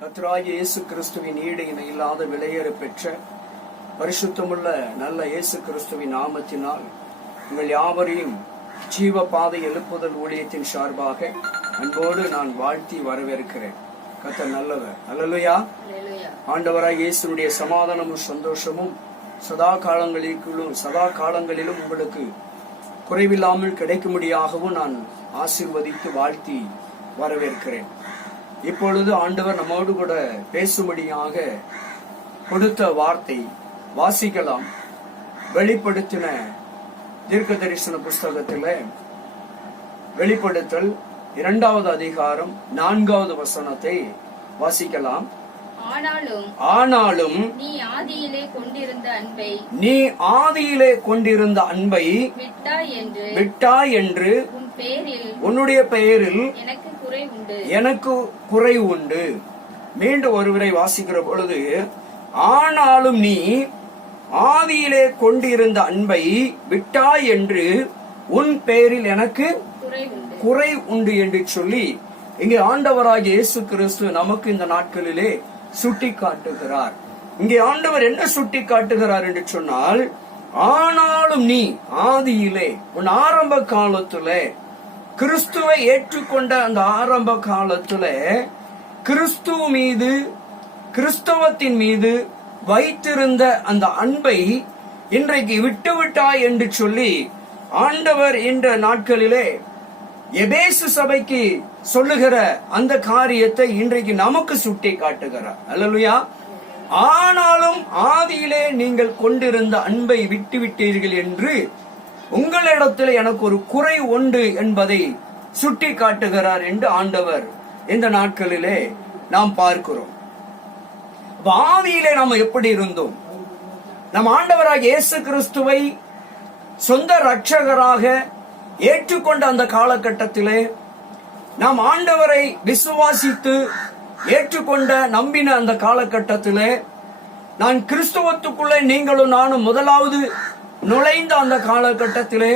கர்த்தராகிய இயேசு கிறிஸ்துவின் ஈடு இணை இல்லாத விலையேற பெற்ற பரிசுத்தமுள்ள நல்ல இயேசு கிறிஸ்துவின் நாமத்தினால் உங்கள் யாவரையும் ஜீவ பாதை எழுப்புதல் ஊழியத்தின் சார்பாக அன்போடு நான் வாழ்த்தி வரவேற்கிறேன். கர்த்தர் நல்லவர். அல்லேலூயா. ஆண்டவராய் இயேசுனுடைய சமாதானமும் சந்தோஷமும் சதா காலங்களிலும் உங்களுக்கு குறைவில்லாமல் கிடைக்கும்படியாகவும் நான் ஆசீர்வதித்து வாழ்த்தி வரவேற்கிறேன். இப்பொழுது ஆண்டவர் நம்மோடு கூட பேசும்படியாக கொடுத்த வார்த்தை வாசிக்கலாம். வெளிப்படுத்தின தீர்க்க தரிசன புஸ்தகத்தில் வெளிப்படுத்தல் 2வது அதிகாரம் 4வது வசனத்தை வாசிக்கலாம். ஆனாலும் நீ ஆதியிலே கொண்டிருந்த அன்பை விட்டாய் என்று உன்னுடைய பெயரில் எனக்கு குறை உண்டு. மீண்டும் ஒருவரை வாசிக்கிற பொழுது, ஆனாலும் நீ ஆதியிலே கொண்டிருந்த அன்பை விட்டாய் என்று உன் பெயரில் எனக்கு குறை உண்டு என்று சொல்லி இங்கே ஆண்டவராகிய இயேசு கிறிஸ்து நமக்கு இந்த நாட்களிலே சுட்டி காட்டுகிறார். இங்கே ஆண்டவர் என்ன சுட்டி காட்டுகிறார் என்று சொன்னால், ஆனாலும் நீ ஆதியிலே உன் ஆரம்ப காலத்துல கிறிஸ்துவை ஏற்றுக்கொண்ட அந்த ஆரம்ப காலத்துல கிறிஸ்தவத்தின் மீது வைத்திருந்த அந்த அன்பை இன்றைக்கு விட்டுவிட்டாய் என்று சொல்லி ஆண்டவர் இந்த நாட்களிலே எபேசு சபைக்கு சொல்லுகிற அந்த காரியத்தை இன்றைக்கு நமக்கு சுட்டி காட்டுகிறார். அல்லேலூயா. ஆனாலும் ஆதியிலே நீங்கள் கொண்டிருந்த அன்பை விட்டுவிட்டீர்கள் என்று உங்களிடத்தில் எனக்கு ஒரு குறை உண்டு என்பதை சுட்டி காட்டுகிறார் என்று ஆண்டவர் இந்த நாட்களிலே நாம் பார்க்கிறோம். ஆதியிலே நாம் எப்படி இருந்தோம்? நம் ஆண்டவராக இயேசு கிறிஸ்துவை சொந்த இரட்சகராக ஏற்றுக்கொண்ட அந்த காலகட்டத்திலே நாம் ஆண்டவரை விசுவாசித்து ஏற்றுக்கொண்ட நம்பின அந்த காலகட்டத்திலே நான் கிறிஸ்துவத்துக்குள்ளே நீங்களும் நானும் முதலாவது நுழைந்த அந்த காலகட்டத்திலே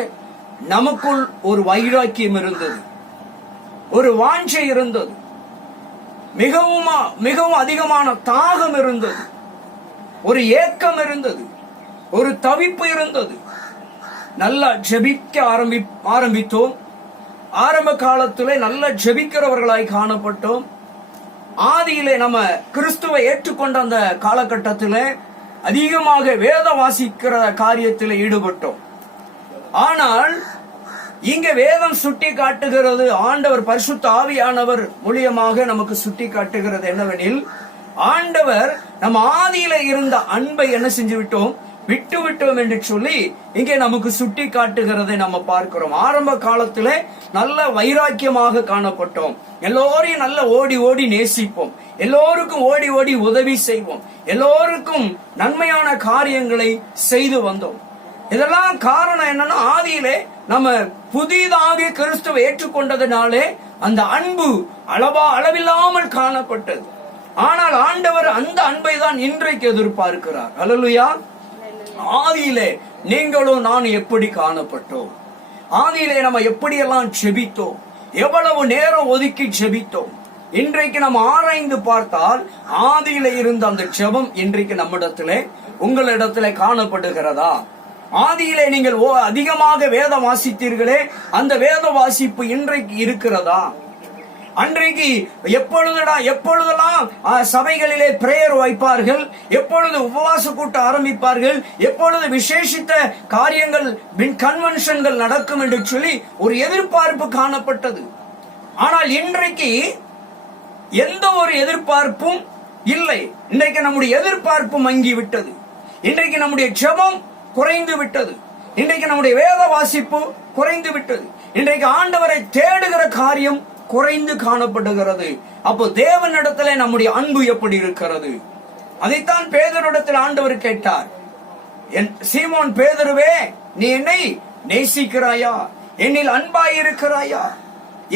நமக்குள் ஒரு வைராக்கியம் இருந்தது, ஒரு வாஞ்சை இருந்தது, மிகவும் அதிகமான தாகம் இருந்தது, ஒரு ஏக்கம் இருந்தது, ஒரு தவிப்பு இருந்தது. நல்லா ஜெபிக்க ஆரம்பித்தோம். ஆரம்ப காலத்திலே நல்ல ஜெபிக்கிறவர்களாய் காணப்பட்டோம். ஆதியிலே நம்ம கிறிஸ்துவை ஏற்றுக்கொண்ட அந்த காலகட்டத்திலே அதிகமாக வேத வாசிக்கிற காரியத்தில் ஈடுபட்டோம். ஆனால் இங்க வேதம் சுட்டி காட்டுகிறது, ஆண்டவர் பரிசுத்த ஆவியானவர் மூலியமாக நமக்கு சுட்டி காட்டுகிறது என்னவெனில், ஆண்டவர் நம்ம ஆதியில இருந்த அன்பை என்ன செஞ்சு விட்டுவிட்டோம் என்று சொல்லி இங்கே நமக்கு சுட்டி காட்டுகிறதை நம்ம பார்க்கிறோம். ஆரம்ப காலத்திலே நல்ல வைராக்கியமாக காணப்பட்டோம். எல்லோரையும் நல்ல ஓடி ஓடி நேசிப்போம், எல்லோருக்கும் ஓடி ஓடி உதவி செய்வோம், எல்லோருக்கும் நன்மையான காரியங்களை செய்து வந்தோம். இதெல்லாம் காரணம் என்னன்னா, ஆதியிலே நம்ம புதிதாக கிறிஸ்துவை ஏற்றுக்கொண்டதுனாலே அந்த அன்பு அளவில்லாமல் காணப்பட்டது. ஆனால் ஆண்டவர் அந்த அன்பை தான் இன்றைக்கு எதிர்பார்க்கிறார். அல்லேலூயா. ஆதியிலே நீங்களும் நான் எப்படி காணப்பட்டோம்? ஆதியிலே நம்ம எப்படியெல்லாம் ஜெபித்தோம்? எவ்வளவு நேரம் ஒதுக்கி ஜெபித்தோம்? இன்றைக்கு நம்ம ஆராய்ந்து பார்த்தால் ஆதியிலே இருந்த அந்த ஜெபம் இன்றைக்கு நம்மிடத்திலே உங்களிடத்திலே காணப்படுகிறதா? ஆதியிலே நீங்கள் அதிகமாக வேதம் வாசித்தீர்களே, அந்த வேத வாசிப்பு இன்றைக்கு இருக்கிறதா? அன்றைக்கு எப்பொழுதெல்லாம் சபைகளிலே பிரேயர் வைப்பார்கள், எப்பொழுது உபவாச கூட்டம் ஆரம்பிப்பார்கள், எப்பொழுது விசேஷித்த காரியங்கள் கன்வென்ஷன்கள் நடக்கும் என்று சொல்லி ஒரு எதிர்பார்ப்பு காணப்பட்டது. ஆனால் இன்றைக்கு எந்த ஒரு எதிர்பார்ப்பும் இல்லை. இன்றைக்கு நம்முடைய எதிர்பார்ப்பு மங்கி விட்டது. இன்றைக்கு நம்முடைய ஜெபம் குறைந்து விட்டது. இன்றைக்கு நம்முடைய வேத வாசிப்பு குறைந்து விட்டது. இன்றைக்கு ஆண்டவரை தேடுகிற காரியம் குறைந்து காணப்படுகிறது. அப்போ தேவனிடத்திலே நம்முடைய அன்பு எப்படி இருக்கிறது? அதைத்தான் பேதுருவிடத்தில் ஆண்டவர் கேட்டார். சீமோன் பேதுருவே, நீ என்னை நேசிக்கிறாயா? என்னில் அன்பாய் இருக்கிறாயா?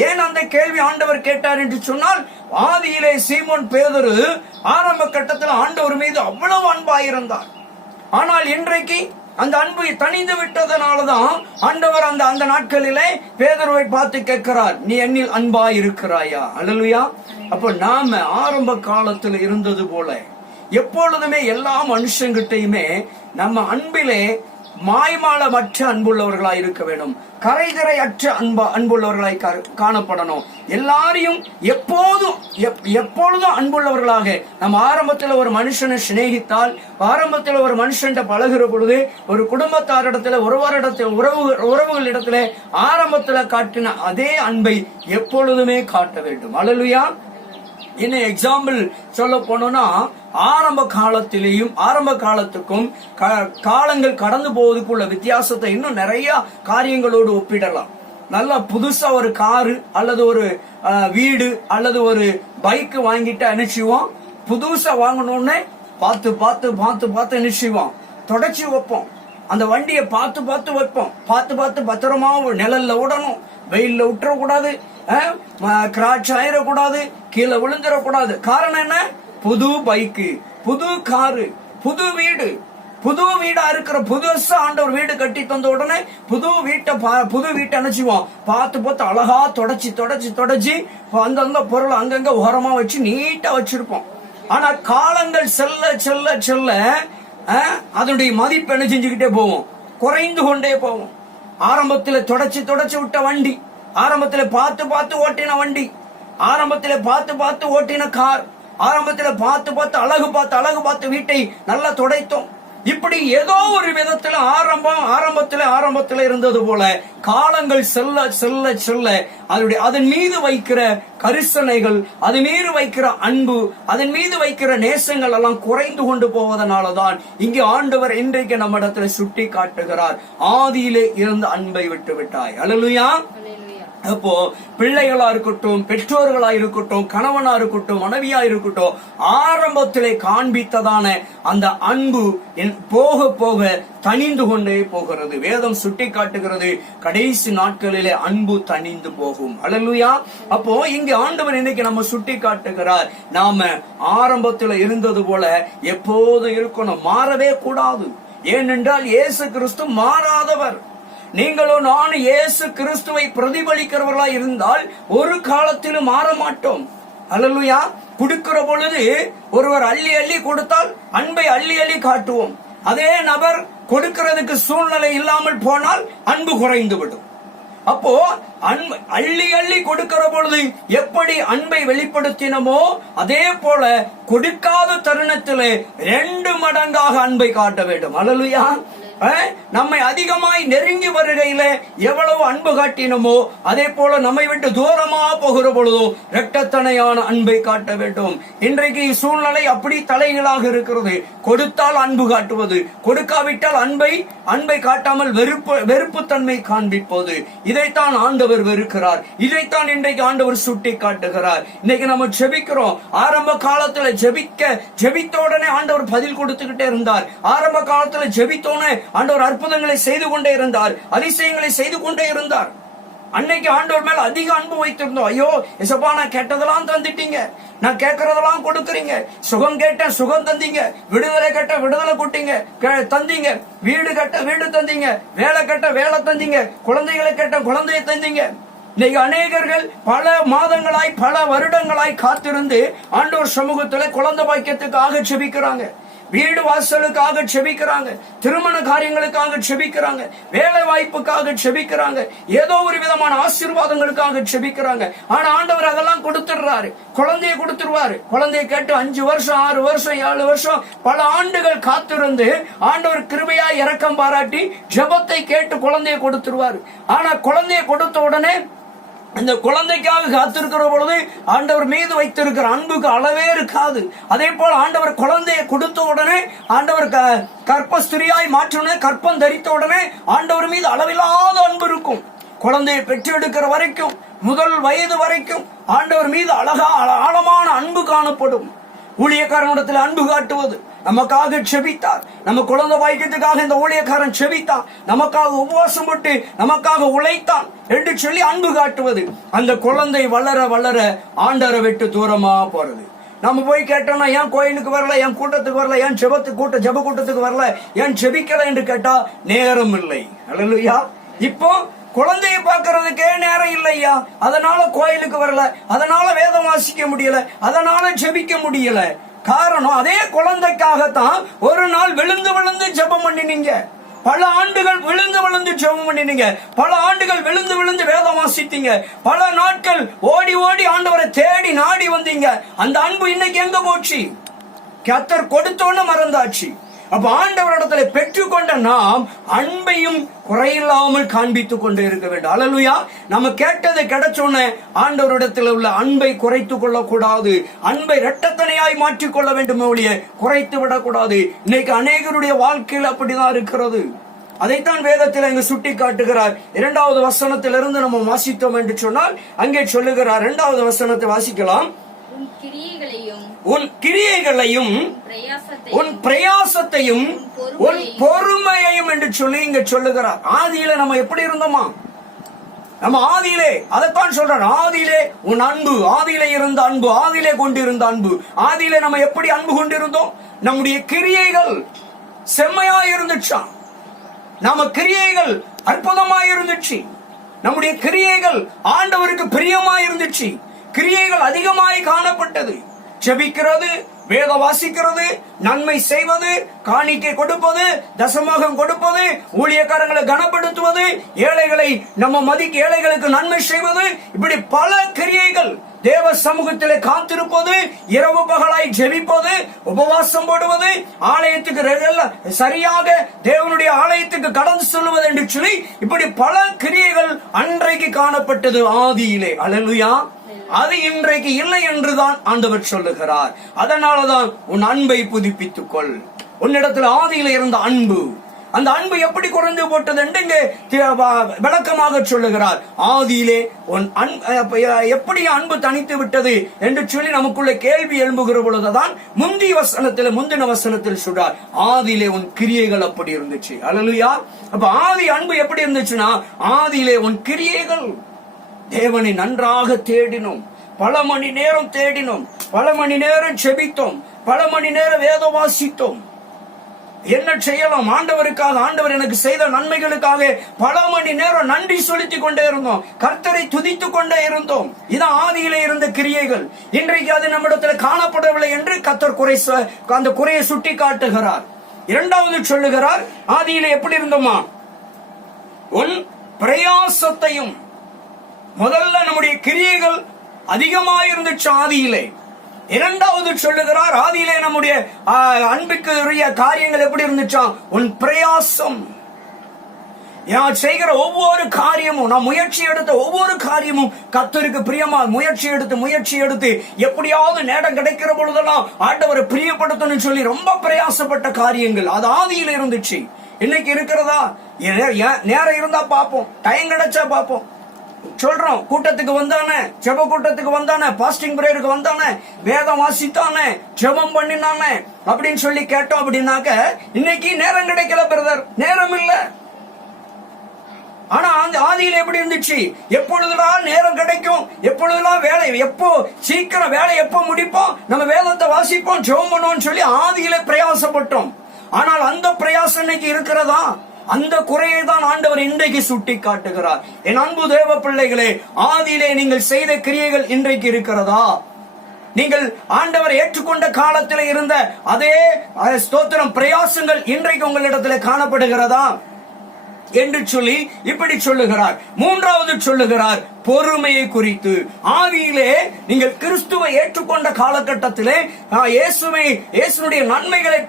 ஏன் அந்த கேள்வி ஆண்டவர் கேட்டார் என்று சொன்னால், ஆதியிலே சீமோன் பேதுரு ஆரம்ப கட்டத்தில் ஆண்டவர் மீது அவ்வளவு அன்பாயிருந்தார். ஆனால் இன்றைக்கு அந்த அன்பு தணிந்து விட்டதனாலதான் ஆண்டவர் அந்த நாட்களிலே பேதுருவை பார்த்து கேட்கிறார், நீ என்னில் அன்பா இருக்கிறாயா? அல்லேலூயா. அப்ப நாம ஆரம்ப காலத்துல இருந்தது போல எப்பொழுதுமே எல்லா மனுஷங்கிட்டையுமே நம்ம அன்பிலே மாய்மாலமற்ற அன்புள்ளவர்களாய் இருக்க வேண்டும். கரைதிரை அற்ற அன்புள்ளவர்களாய் காணப்படணும். எல்லாரையும் எப்பொழுதும் அன்புள்ளவர்களாக நம்ம ஆரம்பத்தில் ஒரு மனுஷனை சிநேகித்தால், ஆரம்பத்தில் ஒரு மனுஷன் பழகுற பொழுது, ஒரு குடும்பத்தாரிடத்துல உறவுகளிடத்துல ஆரம்பத்துல காட்டின அதே அன்பை எப்பொழுதுமே காட்ட வேண்டும். அல்லேலூயா. இன்னும் எக்ஸாம்பிள் சொல்ல போனோம்னா, ஆரம்ப காலத்துக்கும் காலங்கள் கடந்து போவதுக்குள்ள வித்தியாசத்தை இன்னும் நிறைய காரியங்களோடு ஒப்பிடலாம். நல்லா புதுசா ஒரு காரு அல்லது ஒரு வீடு அல்லது ஒரு பைக் வாங்கிட்டு அனுப்பிச்சுவோம். புதுசா வாங்கணும்னு பார்த்து அனுப்பிச்சுவோம். தொடச்சி வைப்போம். அந்த வண்டியை பார்த்து வைப்போம். பார்த்து பத்திரமா நிழல்ல விடணும், வெயில்ல விட்டுறக்கூடாது, கிராட்ச் ஆயிடக்கூடாது, கீழே விழுந்துடக்கூடாது. காரணம் என்ன? புது பைக்கு, புது காரு, புது வீடா இருக்கிற புதுசா ஆண்டவர் வீடு கட்டி தந்த உடனே புது வீட்டை அணைச்சுவோம். பார்த்து அழகா தொடச்சி அந்தந்த பொருள் அங்கங்க ஓரமா வச்சு நீட்டா வச்சிருப்போம். ஆனா காலங்கள் செல்ல அதனுடைய மதிப்பு என்ன செஞ்சுக்கிட்டே போவோம், குறைந்து கொண்டே போவோம். ஆரம்பத்துல தொடச்சி விட்ட வண்டி, ஆரம்பத்துல பார்த்து ஓட்டின வண்டி, ஆரம்பத்துல பார்த்து ஓட்டின கார், ஆரம்பத்துல பார்த்து அழகு பார்த்து வீட்டை நல்லா துடைத்தோம். இப்படி ஏதோ ஒரு விதத்துல ஆரம்பத்துல இருந்தது போல காலங்கள் செல்ல அதன் மீது வைக்கிற கரிசனைகள், அதன் மீது வைக்கிற அன்பு, அதன் மீது வைக்கிற நேசங்கள் எல்லாம் குறைந்து கொண்டு போவதனாலதான் இங்கே ஆண்டவர் இன்றைக்கு நம்ம இடத்துல சுட்டி காட்டுகிறார், ஆதியிலே இருந்த அன்பை விட்டு விட்டாய். அல்லேலூயா. அப்போ பிள்ளைகளா இருக்கட்டும், பெற்றோர்களா இருக்கட்டும், கணவனா இருக்கட்டும், மனைவியா இருக்கட்டும், ஆரம்பத்திலே காண்பித்ததான அந்த அன்பு போக தணிந்து கொண்டே போகிறது. வேதம் சுட்டி காட்டுகிறது, கடைசி நாட்களிலே அன்பு தணிந்து போகும். அல்லேலூயா. அப்போ இங்க ஆண்டவர் இன்னைக்கு நம்ம சுட்டி காட்டுகிறார், நாம ஆரம்பத்துல இருந்தது போல எப்போது இருக்கணும், மாறவே கூடாது. ஏனென்றால் இயேசு கிறிஸ்து மாறாதவர். நீங்களும் நானும் இயேசு கிறிஸ்துவை பிரதிபலிக்கிறவர்களா இருந்தால் ஒரு காலத்திலும் மாற மாட்டோம். அல்லேலூயா. கொடுக்கிற பொழுது ஒருவர் அள்ளி கொடுத்தால் அன்பை அள்ளி காட்டுவோம். அதே நபர் கொடுக்கிறதுக்கு சூழ்நிலை இல்லாமல் போனால் அன்பு குறைந்து விடும். அப்போ அள்ளி கொடுக்கிற பொழுது எப்படி அன்பை வெளிப்படுத்தினமோ அதே போல கொடுக்காத தருணத்திலே 2 மடங்காக அன்பை காட்ட வேண்டும். அல்லேலூயா. நம்மை அதிகமாய் நெருங்கி வருகையில எவ்வளவு அன்பு காட்டினமோ அதே போல நம்மை விட்டு தூரமா போகிற பொழுதும் இரட்டத்தனையான அன்பை காட்ட வேண்டும். இன்றைக்கு சூழ்நிலை அப்படி தலைகளாக இருக்கிறது. கொடுத்தால் அன்பு காட்டுவது, கொடுக்காவிட்டால் அன்பை காட்டாமல் வெறுப்பு தன்மை காண்பிப்பது. இதைத்தான் ஆண்டவர் வெறுக்கிறார். இதைத்தான் இன்றைக்கு ஆண்டவர் சுட்டி காட்டுகிறார். இன்னைக்கு நம்ம ஜெபிக்கிறோம். ஆரம்ப காலத்துல ஜெபித்த உடனே ஆண்டவர் பதில் கொடுத்துக்கிட்டே இருந்தார். ஆரம்ப காலத்துல ஜெபித்தோனே ஆண்டவர் அற்புதங்களை செய்து கொண்டே இருந்தார், அதிசயங்களை செய்து கொண்டே இருந்தார். அன்னைக்கு ஆண்டவர் மேல அதிக அன்பு வைத்திருந்தோம். ஐயோ இசப்பா, நான் கேட்டதெல்லாம் தந்துட்டீங்க, நான் கேட்கறதெல்லாம் கொடுக்கறீங்க, சுகம் கேட்டேன் சுகம் தந்தீங்க, விடுதலை கேட்ட விடுதலை கொடுத்தீங்க தந்தீங்க, வீடு கேட்ட வீடு தந்தீங்க, வேலை கேட்ட வேலை தந்தீங்க, குழந்தைகளை கேட்ட குழந்தையை தந்தீங்க. இன்னைக்கு அநேகர்கள் பல மாதங்களாய் பல வருடங்களாய் காத்திருந்து ஆண்டவர் சமூகத்துல குழந்தை பாக்கியத்துக்காக செபிக்கிறாங்க, வீடு வாசலுக்காக செபிக்கிறாங்க, திருமண காரியங்களுக்காக செபிக்கிறாங்க, வேலை வாய்ப்புக்காக செபிக்கிறாங்க, ஏதோ ஒரு விதமான ஆசீர்வாதங்களுக்காக செபிக்கிறாங்க. ஆனா ஆண்டவர் அதெல்லாம் கொடுத்துடுறாரு, குழந்தைய கொடுத்துருவாரு. குழந்தைய கேட்டு 5 வருஷம் 6 வருஷம் 7 வருஷம் பல ஆண்டுகள் காத்திருந்து ஆண்டவர் கிருபையா இரக்கம் பாராட்டி ஜெபத்தை கேட்டு குழந்தைய கொடுத்துருவாரு. ஆனா குழந்தைய கொடுத்த உடனே அந்த குழந்தைக்காக காத்திருக்கிற பொழுது ஆண்டவர் மீது வைத்திருக்கிற அன்புக்கு அளவே இருக்காது. அதே போல ஆண்டவர் குழந்தையை கொடுத்த உடனே, ஆண்டவர் கர்ப்பஸ்திரியாய் மாற்றின கற்பம் தரித்த உடனே ஆண்டவர் மீது அளவில்லாத அன்பு இருக்கும். குழந்தையை பெற்றெடுக்கிற வரைக்கும், முதல் வயது வரைக்கும் ஆண்டவர் மீது ஆழமான அன்பு காணப்படும். ஊழியக்காரனிடத்தில் அன்பு காட்டுவது, நமக்காக செபித்தார், நம்ம குழந்தை வாய்க்கிறதுக்காக இந்த ஊழியக்காரன் செபித்தான், நமக்காக உபவாசம் போட்டு நமக்காக உழைத்தான் என்று சொல்லி அன்பு காட்டுவது. அந்த குழந்தை வளர ஆண்டவரை விட்டு தூரமா போறது. நம்ம போய் கேட்டோம்னா ஏன் கோயிலுக்கு வரல, ஏன் கூட்டத்துக்கு வரல, ஏன் ஜெப கூட்டத்துக்கு வரல, ஏன் ஜெபிக்கல என்று கேட்டா நேரம் இல்லை. அல்லேலூயா. இப்போ குழந்தையை பார்க்கறதுக்கே நேரம் இல்லையா, அதனால கோயிலுக்கு வரல, அதனால வேதம் வாசிக்க முடியல, அதனால ஜெபிக்க முடியல. காரணம் அதே குழந்தைக்காகத்தான் ஒரு நாள் விழுந்து விழுந்து ஜெபம் பண்ணினீங்க, பல ஆண்டுகள் விழுந்து விழுந்து ஜெபம் பண்ணினீங்க, பல ஆண்டுகள் விழுந்து விழுந்து வேதம் வாசித்தீங்க, பல நாட்கள் ஓடி ஓடி ஆண்டவரை தேடி நாடி வந்தீங்க. அந்த அன்பு இன்னைக்கு எங்க போச்சு? கர்த்தர் கொடுத்தோன்னு மறந்தாச்சு. அப்ப ஆண்டவரிடத்துல பெற்றுக்கொண்ட நாம் அன்பையும் குறையில்லாமல் காண்பித்துக் கொண்டு இருக்க வேண்டும். அல்லேலூயா. நம்ம கேட்டது கிடைச்சோன்னு ஆண்டவரிடத்தில் உள்ள அன்பை குறைத்துக் கொள்ளக்கூடாது, அன்பை இரட்டத்தனையாய் மாற்றிக் கொள்ள வேண்டும், ஒழிய குறைத்து விடக்கூடாது. இன்னைக்கு அநேகருடைய வாழ்க்கையில் அப்படிதான் இருக்கிறது. அதைத்தான் வேதத்தில் இங்கு சுட்டி காட்டுகிறார். 2வது வசனத்திலிருந்து நம்ம வாசித்தோம் என்று சொன்னால் அங்கே சொல்லுகிறார். 2வது வசனத்தை வாசிக்கலாம். உன் கிரியைகளையும் உன் பிரயாசத்தையும் உன் பொறுமையையும் என்று சொல்லி இங்க சொல்லுகிறார். ஆதியிலே நம்ம எப்படி இருந்தோமா? நம்ம ஆதியிலே அதைத்தான் சொல்றார். ஆதியிலே உன் அன்பு, ஆதியிலே இருந்த அன்பு, ஆதியிலே கொண்டிருந்த அன்பு. ஆதியிலே நம்ம எப்படி அன்பு கொண்டிருந்தோம்? நம்முடைய கிரியைகள் செம்மையாய் இருந்துச்சா? நம்ம கிரியைகள் அற்புதமாய் இருந்துச்சு. நம்முடைய கிரியைகள் ஆண்டவருக்கு பிரியமாய் இருந்துச்சு. கிரியைகள் அதிகமாய் காணப்பட்டது. ஜெபிக்கிறது, வேத வாசிக்கிறது, நன்மை செய்வது, காணிக்கை கொடுப்பது, தசமகம் கொடுப்பது, ஊழியக்காரங்களை கனப்படுத்துவது, ஏழைகளை நம்ம மதிக்கு ஏழைகளுக்கு நன்மை செய்வது, இப்படி பல கிரியைகள். தேவ சமூகத்திலே காத்திருப்பது, இரவு பகலாய் ஜெபிப்பது, உபவாசம் போடுவது, ஆலயத்துக்கு சரியாக தேவனுடைய ஆலயத்துக்கு கடந்து செல்வது என்று சொல்லி இப்படி பல கிரியைகள் அன்றைக்கு காணப்பட்டது ஆதியிலே. அல்லேலூயா. அது இன்றைக்கு இல்லை என்றுதான் ஆண்டவர் சொல்லுகிறார். அதனாலதான் உன் அன்பை புதுப்பித்துக் கொள். உன்னிடத்தில் ஆதியில இருந்த அன்பு, அந்த அன்பு எப்படி குறைந்து போட்டது என்று இங்கே விளக்கமாக சொல்லுகிறார். ஆதியிலே உன் எப்படி அன்பு தனித்து விட்டது என்று சொல்லி நமக்குள்ள கேள்வி எழும்புகிற பொழுதுதான் முந்தின வசனத்தில் சொல்றார், ஆதியிலே உன் கிரியைகள் அப்படி இருந்துச்சு. அல்லேலூயா. அப்ப ஆதி அன்பு எப்படி இருந்துச்சுன்னா, ஆதியிலே உன் கிரியைகள். தேவனை நன்றாக தேடினோம், பல மணி நேரம் தேடினோம், பல மணி நேரம் செபித்தோம், பல மணி நேரம் வேதம் வாசித்தோம். என்ன செய்யலாம்? ஆண்டவருக்காக, ஆண்டவர் எனக்கு செய்த நன்மைகளுக்காக பல மணி நேரம் நன்றி செலுத்திக் கொண்டே இருந்தோம், கர்த்தரை துதித்துக் கொண்டே இருந்தோம். இது ஆதியிலே இருந்த கிரியைகள். இன்றைக்கு அது நம்மிடத்தில் காணப்படவில்லை என்று கர்த்தர் அந்த குறையை சுட்டி காட்டுகிறார். 2வது சொல்லுகிறார், ஆதியிலே எப்படி இருந்தோமா? உன் பிரயாசத்தையும். முதல்ல நம்முடைய கிரியைகள் அதிகமாயிருந்துச்சு ஆதியிலே. 2வது சொல்லுகிறார், ஆதியிலே நம்முடைய அன்புக்கு உரிய காரியங்கள் எப்படி இருந்துச்சா? உன் பிரயாசம். நான் செய்கிற ஒவ்வொரு காரியமும், நான் முயற்சி எடுத்த ஒவ்வொரு காரியமும் கர்த்தருக்கு பிரியமா முயற்சி எடுத்து எப்படியாவது நேரம் கிடைக்கிற பொழுதெல்லாம் ஆண்டவரை பிரியப்படுத்தணும்னு சொல்லி ரொம்ப பிரயாசப்பட்ட காரியங்கள் அது ஆதியில இருந்துச்சு. இன்னைக்கு இருக்கிறதா? நேரம் இருந்தா பார்ப்போம், டைம் கிடைச்சா பார்ப்போம். சொல்றோம், கூட்டத்துக்கு வந்தானே, ஜெப கூட்டத்துக்கு வந்தானே, பாஸ்டிங் பிரேயருக்கு வந்தானே, வேதம் வாசித்தானே, ஜெபம் பண்ணினானே அப்படின்னு சொல்லி கேட்டோம். அப்படின்னாக்க இன்னைக்கு நேரம் கிடைக்கல பிரதர், நேரம் இல்ல. ஆனா ஆதியில எப்படி இருந்துச்சு? எப்பொழுதுதான் நேரம் கிடைக்கும், எப்பொழுதுலாம் வேலை, எப்போ சீக்கிரம் வேலை எப்போ முடிப்போம், நம்ம வேதத்தை வாசிப்போம், ஜெபம் பண்ணுவோம் சொல்லி ஆதியில பிரயாசப்பட்டோம். ஆனால் அந்த பிரயாசம் இன்னைக்கு இருக்கிறதா? அந்த குறையை தான் ஆண்டவர் இன்றைக்கு சுட்டி காட்டுகிறார். என் அன்பு தேவ பிள்ளைகளே, ஆதியிலே நீங்கள் செய்த கிரியைகள் இன்றைக்கு இருக்கிறதா? நீங்கள் ஆண்டவர் ஏற்றுக்கொண்ட காலத்தில் இருந்த அதே ஸ்தோத்திரம் பிரயாசங்கள் இன்றைக்கு உங்களிடத்தில் காணப்படுகிறதா என்று சொல்லி இப்படி சொல்லுகிறார். 3வது சொல்லுகிறார் பொறுமையை குறித்து. ஆதியிலே நீங்கள் கிறிஸ்துவை ஏற்றுக்கொண்ட காலகட்டத்திலே இயேசுடைய நன்மைகளை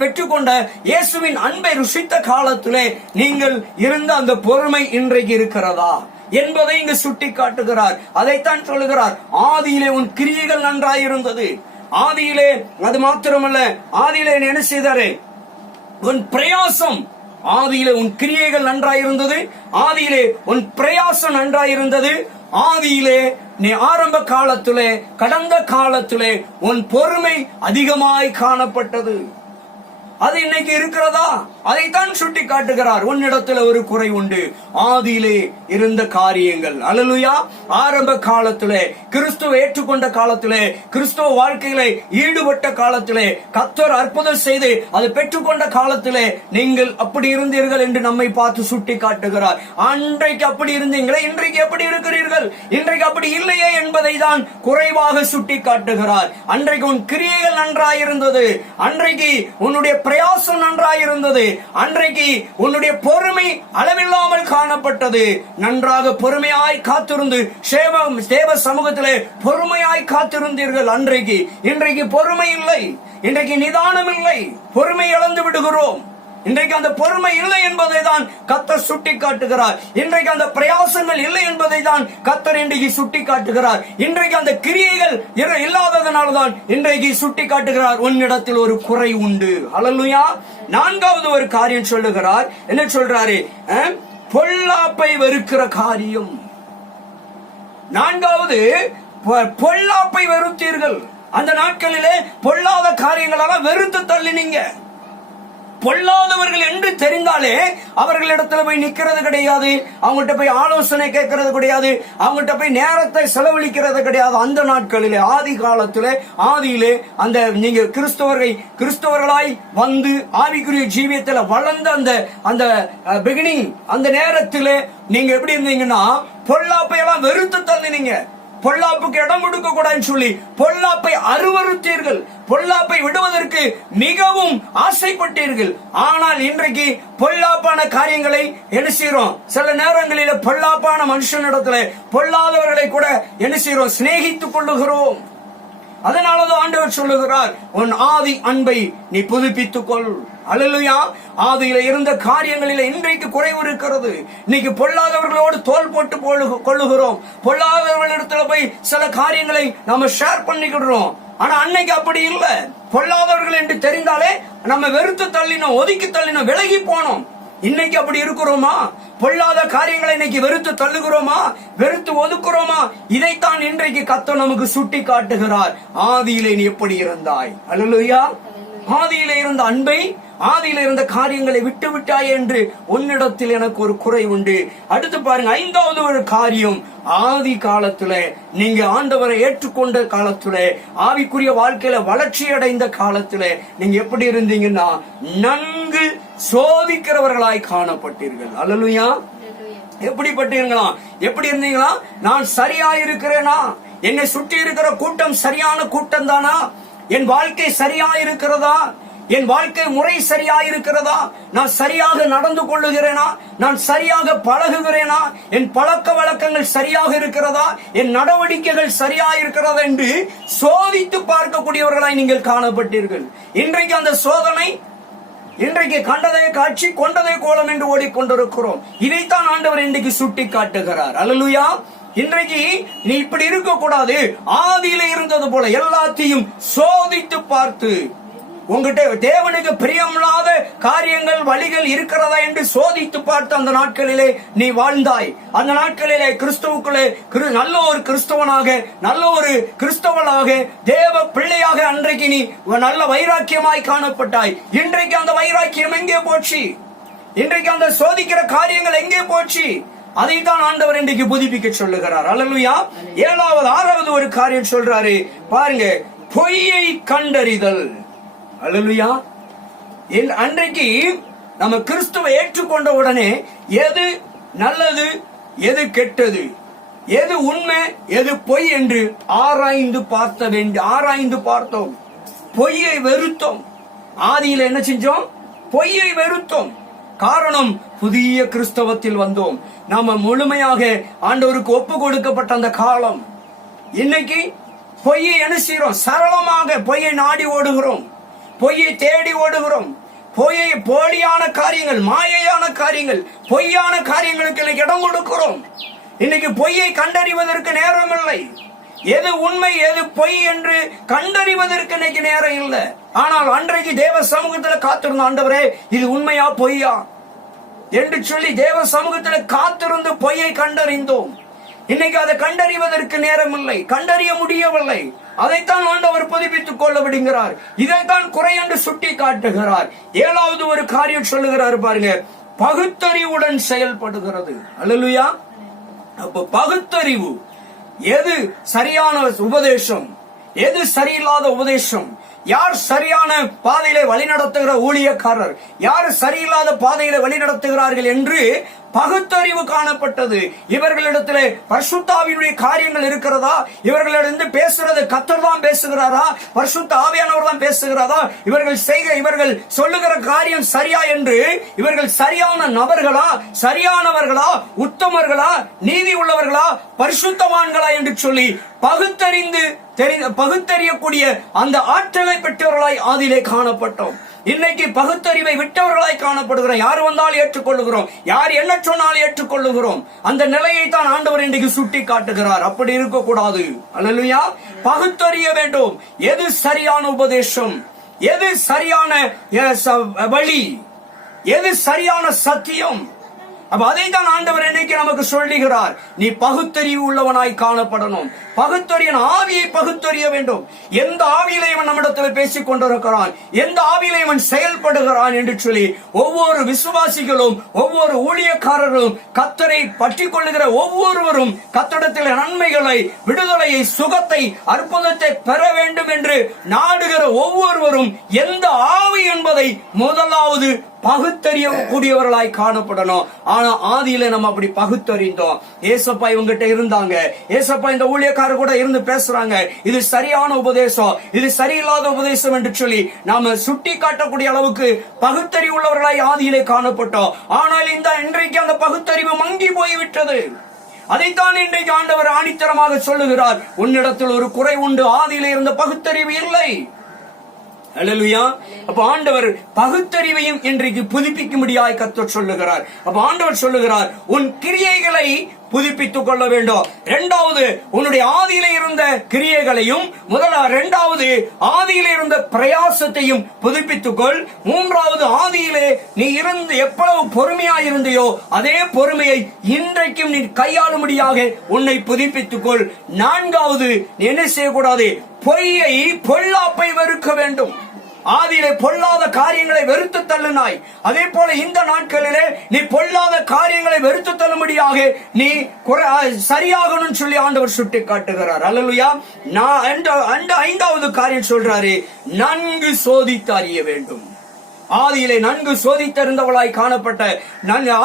பெற்றுக்கொண்ட இயேசுவின் அன்பை ருசித்த காலத்திலே நீங்கள் இருந்த அந்த பொறுமை இன்றைக்கு இருக்கிறதா என்பதை இங்கு சுட்டி காட்டுகிறார். அதைத்தான் சொல்லுகிறார், ஆதியிலே உன் கிரியைகள் நன்றாயிருந்தது. ஆதியிலே அது மாத்திரமல்ல, ஆதியிலே என்ன செய்தாரு? உன் பிரயாசம். ஆதியிலே உன் கிரியைகள் நன்றாயிருந்தது, ஆதியிலே உன் பிரயாசம் நன்றாயிருந்தது, ஆதியிலே நீ ஆரம்ப காலத்திலே, கடந்த காலத்திலே உன் பொறுமை அதிகமாய் காணப்பட்டது. அது இன்னைக்கு இருக்கிறதா? அதைத்தான் சுட்டி காட்டுகிறார். உன்னிடத்தில் ஒரு குறை உண்டு, ஆதியிலே இருந்த காரியங்கள். அல்லேலூயா. ஆரம்ப காலத்திலே, கிறிஸ்துவ ஏற்றுக்கொண்ட காலத்திலே, கிறிஸ்துவ வாழ்க்கையிலே ஈடுபட்ட காலத்திலே, கர்த்தர் அற்புதம் செய்து அதை பெற்றுக்கொண்ட காலத்திலே நீங்கள் அப்படி இருந்தீர்கள் என்று நம்மை பார்த்து சுட்டி காட்டுகிறார். அன்றைக்கு அப்படி இருந்தீங்களே, இன்றைக்கு எப்படி இருக்கிறீர்கள்? இன்றைக்கு அப்படி இல்லையே என்பதை தான் குறைவாக சுட்டி காட்டுகிறார். அன்றைக்கு உன் கிரியைகள் நன்றாயிருந்தது, அன்றைக்கு உன்னுடைய பிரயாசம் நன்றாயிருந்தது, அன்றைக்கு உன்னுடைய பொறுமை அளவில்லாமல் காணப்பட்டது. நன்றாக பொறுமையாய் காத்திருந்து தேவ சமூகத்திலே பொறுமையாய் காத்திருந்தீர்கள். அன்றைக்கு இன்றைக்கு பொறுமை இல்லை, இன்றைக்கு நிதானம் இல்லை, பொறுமை இழந்து விடுகிறோம். இன்றைக்கு அந்த பொறுமை இல்லை என்பதை தான் கர்த்தர் சுட்டி காட்டுகிறார். இன்றைக்கு அந்த பிரயாசங்கள் இல்லை என்பதை தான் கர்த்தர் இன்றைக்கு சுட்டி காட்டுகிறார். இன்றைக்கு அந்த கிரியைகள் இல்லாததனால்தான் இன்றைக்கு சுட்டி காட்டுகிறார், உன்னிடத்தில் ஒரு குறை உண்டு. அல்லேலூயா. நான்காவது ஒரு காரியம் சொல்லுகிறார். என்ன சொல்றாரு? பொல்லாப்பை வெறுக்கிற காரியம். நான்காவது, பொல்லாப்பை வெறுத்தீர்கள். அந்த நாட்களிலே பொல்லாத காரியங்களெல்லாம் வெறுத்து தள்ளினீங்க. பொல்லாதவர்கள் என்று தெரிந்தாலே அவர்களிடத்துல போய் நிக்கிறது கிடையாது, அவங்ககிட்ட போய் ஆலோசனை கேட்கறது கிடையாது, அவங்ககிட்ட போய் நேரத்தை செலவழிக்கிறது கிடையாது. அந்த நாட்களிலே, ஆதி காலத்திலே, ஆதியிலே அந்த நீங்க கிறிஸ்தவர்களாய் வந்து ஆவிக்குரிய ஜீவியத்தில் வளர்ந்த அந்த பிகினிங், அந்த நேரத்திலே நீங்க எப்படி இருந்தீங்கன்னா பொல்லாப்பை எல்லாம் வெறுத்து தள்ளினீங்க. பொல்லாப்புக்கு இடம் கொடுக்க கூடாதுன்னு சொல்லி பொல்லாப்பை அருவருத்தீர்கள். பொல்லாப்பை விடுவதற்கு மிகவும் ஆசைப்பட்டீர்கள். ஆனால் இன்றைக்கு பொல்லாப்பான காரியங்களை என்ன செய்யறோம்? சில நேரங்களில பொல்லாப்பான மனுஷனிடத்துல பொல்லாதவர்களை கூட என்ன செய்யறோம்? சிநேகித்துக் கொள்ளுகிறோம். அதனாலதான் ஆண்டவர் சொல்லுகிறார், உன் ஆதி அன்பை நீ புதுப்பித்துக் கொள். அல்லேலூயா. ஆதியில இருந்த காரியங்களில இன்றைக்கு குறைவு இருக்கிறது. இன்னைக்கு பொல்லாதவர்களோடு தோல் போட்டு கொள்ளுகிறோம். பொல்லாதவர்களிடத்துல போய் சில காரியங்களை நாம ஷேர் பண்ணிக்கிடுறோம். ஆனா அன்னைக்கு அப்படி இல்ல. பொல்லாதவர்கள் என்று தெரிந்தாலே நம்ம வெறுத்து தள்ளினோம், ஒதுக்கி தள்ளினோம், விலகி போனோம். இன்னைக்கு அப்படி இருக்கிறோமா? பொல்லாத காரியங்களை இன்னைக்கு வெறுத்து தள்ளுகிறோமா? வெறுத்து ஒதுக்குறோமா? இதைத்தான் இன்றைக்கு கர்த்தர் நமக்கு சுட்டி காட்டுகிறார். ஆதியிலே நீ எப்படி இருந்தாய்? அல்லேலூயா. ஆதியிலே இருந்த அன்பை, ஆதியில இருந்த காரியங்களை விட்டு விட்டாய் என்று உன்னிடத்தில் எனக்கு ஒரு குறை உண்டு. அடுத்து பாருங்க, ஐந்தாவது ஒரு காரியம். ஆதி காலத்துல நீங்க ஆண்டவரை ஏற்றுக்கொண்ட காலத்துல, ஆவிக்குரிய வாழ்க்கையில வளர்ச்சி அடைந்த காலத்துல நீங்க எப்படி இருந்தீங்கன்னா நன்கு சோதிக்கிறவர்களாய் காணப்பட்டீர்கள். அல்லேலூயா. எப்படிப்பட்டீங்களா? எப்படி இருந்தீங்களா? நான் சரியா இருக்கிறேனா? என்னை சுற்றி இருக்கிற கூட்டம் சரியான கூட்டம் தானா? என் வாழ்க்கை சரியா இருக்கிறதா? என் வாழ்க்கை முறை சரியா இருக்கிறதா? நான் சரியாக நடந்து கொள்ளுகிறேனா? நான் சரியாக பழகுகிறேனா? என் பழக்க வழக்கங்கள் சரியாக இருக்கிறதா? என் நடவடிக்கைகள் சரியா இருக்கிறதா என்று சோதித்து பார்க்கக்கூடியவர்களாய் நீங்கள் காணப்பட்டீர்கள். இன்றைக்கு அந்த சோதனை, இன்றைக்கு கண்டதை காட்சி கொண்டதை கோலம் என்று ஓடிக்கொண்டிருக்கிறோம். இதைத்தான் ஆண்டவர் இன்றைக்கு சுட்டி காட்டுகிறார். அல்லேலூயா. இன்றைக்கு நீ இப்படி இருக்க கூடாது. ஆதியில இருந்தது போல எல்லாத்தையும் சோதித்து பார்த்து, உங்ககிட்ட தேவனுக்கு பிரியமில்லாத காரியங்கள், வழிகள் இருக்கிறதா என்று சோதித்து பார்த்து அந்த நாட்களிலே நீ வாழ்ந்தாய். அந்த நாட்களிலே கிறிஸ்துவுக்குள்ளே நல்ல ஒரு கிறிஸ்தவனாக, நல்ல ஒரு கிறிஸ்தவனாக, தேவ பிள்ளையாக அன்றைக்கு நீ நல்ல வைராக்கியமாய் காணப்பட்டாய். இன்றைக்கு அந்த வைராக்கியம் எங்கே போச்சு? இன்றைக்கு அந்த சோதிக்கிற காரியங்கள் எங்கே போச்சு? அதைத்தான் ஆண்டவர் இன்றைக்கு புதுப்பிக்க சொல்லுகிறார். அல்லேலூயா. ஆறாவது ஒரு காரியம் சொல்றாரு பாருங்க, பொய்யை கண்டறிதல். அல்லேலூயா. அன்றைக்கு நம்ம கிறிஸ்துவை ஏற்றுக்கொண்ட உடனே எது நல்லது, எது கெட்டது, எது உண்மை, எது பொய் என்று ஆராய்ந்து பார்த்தோம். பொய்யை வெறுத்தோம். ஆதியில என்ன செஞ்சோம்? பொய்யை வெறுத்தோம். காரணம், புதிய கிறிஸ்தவத்தில் வந்தோம். நாம முழுமையாக ஆண்டவருக்கு ஒப்பு கொடுக்கப்பட்ட அந்த காலம். இன்னைக்கு பொய்யை என்ன செய்யறோம்? சரளமாக பொய்யை நாடி ஓடுகிறோம், பொய்யை தேடி ஓடுகிறோம். போலியான காரியங்கள், மாயையான காரியங்கள், பொய்யான காரியங்களுக்கு இன்னைக்கு இடம் கொடுக்கிறோம். இன்னைக்கு பொய்யை கண்டறிவதற்கு நேரம் இல்லை. எது உண்மை, எது பொய் என்று கண்டறிவதற்கு இன்னைக்கு நேரம் இல்லை. ஆனால் அன்றைக்கு தேவ சமூகத்தில் காத்திருந்த ஆண்டவரே, இது உண்மையா பொய்யா என்று சொல்லி தேவ சமூகத்தில் காத்திருந்து பொய்யை கண்டறிந்தோம். இன்னைக்கு அதை கண்டறிவதற்கு நேரம் இல்லை, கண்டறிய முடியவில்லை. அதைத்தான் ஆண்டவர் புதுப்பித்துக் கொள்ள விடுகிறார். இதைத்தான் குறை என்று சுட்டி காட்டுகிறார். 7வது ஒரு காரியம் சொல்லுகிறார் பாருங்க, பகுத்தறிவுடன் செயல்படுகிறது. அல்லேலூயா. அப்ப பகுத்தறிவு, எது சரியான உபதேசம், எது சரியில்லாத உபதேசம், யார் சரியான பாதையில வழிநடத்துகிற ஊழியக்காரர், யார் சரியில்லாத பாதையில வழிநடத்துகிறார்கள் என்று பகுத்தறிவு காணப்பட்டது. இவர்களிடத்திலே பரிசுத்த ஆவியினுடைய காரியங்கள் இருக்கிறதா, இவர்களிடம் பேசுறது கர்த்தர் தான் பேசுகிறாரா, பரிசுத்த ஆவியானவர் தான் பேசுகிறாரா, இவர்கள் சொல்லுகிற காரியம் சரியா என்று இவர்கள் சரியான நபர்களா, சரியானவர்களா, உத்தமர்களா, நீதி உள்ளவர்களா, பரிசுத்தவான்களா என்று சொல்லி பகுத்தறியக்கூடிய அந்த ஆற்றலை பெற்றவர்களாய் ஆதியிலே காணப்பட்டோம். இன்னைக்கு பகுத்தறிவை விட்டவர்களாய் காணப்படுகிறோம். யார் வந்தாலும் ஏற்றுக்கொள்ளுகிறோம், யார் என்ன சொன்னாலும் ஏற்றுக்கொள்ளுகிறோம். அந்த நிலையை தான் ஆண்டவர் இன்றைக்கு சுட்டி காட்டுகிறார். அப்படி இருக்கக்கூடாது. அல்லேலூயா. பகுத்தறிய வேண்டும். எது சரியான உபதேசம், எது சரியான வழி, எது சரியான சத்தியம். அப்ப அதை தான் ஆண்டவர் இன்னைக்கு நமக்கு சொல்லுகிறார். நீ பகுத்தறிவு உள்ளவனாய் காணப்படணும். பகுத்தறிய ஆவியை பகுத்தறிய வேண்டும். எந்த ஆவியில இவன் நம்மிடத்தில் பேசிக் கொண்டிருக்கிறான், எந்த ஆவியில இவன் செயல்படுகிறான் என்று சொல்லி ஒவ்வொரு விசுவாசிகளும், ஒவ்வொரு ஊழியக்காரர்களும், கர்த்தரை பற்றி கொள்ளுகிற ஒவ்வொருவரும் கர்த்தரிடத்தில் நன்மைகளை, விடுதலையை, சுகத்தை, அற்புதத்தை பெற வேண்டும் என்று நாடுகிற ஒவ்வொருவரும் எந்த ஆவி என்பதை முதலாவது பகுத்தறிய கூடியவர்களாய் காணப்படணும். ஆனா ஆதியில நம்ம அப்படி பகுத்தறிந்தோம். ஏசப்பா இவங்கிட்ட இருந்தாங்க, ஏசப்பா இந்த ஊழியக்காரர் கூட இருந்து பேசுறாங்க, இது சரியான உபதேசம், இது சரியில்லாத உபதேசம் என்று சொல்லி நாம சுட்டி காட்டக்கூடிய அளவுக்கு பகுத்தறிவு உள்ளவர்களாய் ஆதியிலே காணப்பட்டோம். ஆனால் இன்றைக்கு அந்த பகுத்தறிவு மங்கி போய்விட்டது. அதைத்தான் இன்றைக்கு ஆண்டவர் ஆணித்தரமாக சொல்லுகிறார், உன்னிடத்தில் ஒரு குறை உண்டு, ஆதியிலே இருந்த பகுத்தறிவு இல்லை. அல்லேலூயா. அப்ப ஆண்டவர் பகுத்தறிவையும் இன்றைக்கு புதுப்பிக்கும்படியாய் கர்த்தர் சொல்லுகிறார். அப்ப ஆண்டவர் சொல்லுகிறார், உன் கிரியைகளை புதுப்பித்துக் கொள்ள வேண்டும். இரண்டாவது, உன்னுடைய ஆதியில இருந்த கிரியைகளையும், இரண்டாவது ஆதியில இருந்த பிரயாசத்தையும் புதுப்பித்துக்கொள். மூன்றாவது, ஆதியிலே நீ இருந்து எவ்வளவு பொறுமையா இருந்தையோ அதே பொறுமையை இன்றைக்கும் நீ கையாளும்படியாக உன்னை புதுப்பித்துக்கொள். நான்காவது, நீ என்ன செய்யக்கூடாது, பொய்யை, பொல்லாப்பை வெறுக்க வேண்டும். ஆதியிலே பொல்லாத காரியங்களை வெறுத்து தள்ளினாய், அதே போல இந்த நாட்களிலே நீ பொல்லாத காரியங்களை வெறுத்து தள்ளும்படியாக நீ சரியாகணும் சொல்லி ஆண்டவர் சுட்டி காட்டுகிறார். அல்லேலூயா. ஐந்தாவது காரியம் சொல்றாரு, நன்கு சோதித்து அறிய வேண்டும். ஆதியிலே நன்கு சோதித்தறிந்தவளாய் காணப்பட்ட,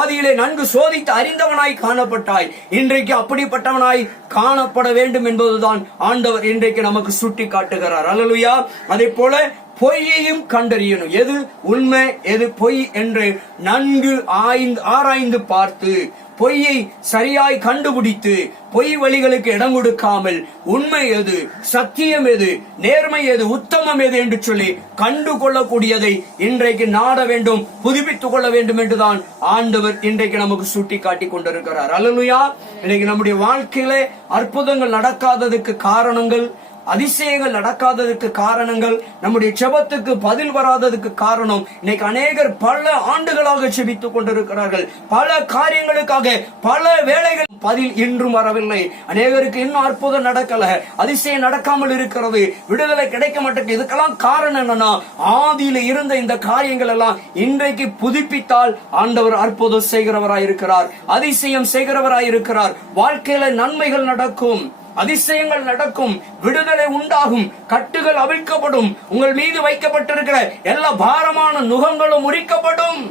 ஆதியிலே நன்கு சோதித்து அறிந்தவனாய் காணப்பட்டாய். இன்றைக்கு அப்படிப்பட்டவனாய் காணப்பட வேண்டும் என்பதுதான் ஆண்டவர் இன்றைக்கு நமக்கு சுட்டி காட்டுகிறார். அல்லேலூயா. அதே போல பொய்யையும் கண்டறியணும். எது உண்மை, எது பொய் என்று நன்கு ஆராய்ந்து பார்த்து பொய்யை சரியாய் கண்டுபிடித்து பொய் வழிகளுக்கு இடம் கொடுக்காமல் உண்மை எது, சத்தியம் எது, நேர்மை எது, உத்தமம் எது என்று சொல்லி கண்டு கொள்ளக்கூடியதை இன்றைக்கு நாட வேண்டும், புதுப்பித்துக் கொள்ள வேண்டும் என்றுதான் ஆண்டவர் இன்றைக்கு நமக்கு சுட்டி காட்டி கொண்டிருக்கிறார். அல்லேலூயா. இன்னைக்கு நம்முடைய வாழ்க்கையிலே அற்புதங்கள் நடக்காததுக்கு காரணங்கள், அதிசயங்கள் நடக்காததுக்கு காரணங்கள், நம்முடைய ஜெபத்துக்கு பதில் வராததுக்கு காரணம், இன்னைக்கு அநேகர் பல ஆண்டுகளாக ஜெபித்துக் கொண்டிருக்கிறார்கள். பல காரியங்களுக்காக பல வேளைகள் பதில் இன்றும் வரவில்லை. அநேகருக்கு இன்னும் அற்புதம் நடக்கல, அதிசயம் நடக்காமல் இருக்கிறது, விடுதலை கிடைக்க மாட்டேங்குது. இதுக்கெல்லாம் காரணம் என்னன்னா, ஆதியில இருந்த இந்த காரியங்கள் எல்லாம் இன்றைக்கு புதுப்பித்தால் ஆண்டவர் அற்புதம் செய்கிறவராயிருக்கிறார், அதிசயம் செய்கிறவராயிருக்கிறார். வாழ்க்கையில நன்மைகள் நடக்கும், அதிசயங்கள் நடக்கும், விடுதலை உண்டாகும், கட்டுகள் அவிழ்க்கப்படும், உங்கள் மீது வைக்கப்பட்டிருக்கிற எல்லா பாரமான நுகங்களும் முறிக்கப்படும்.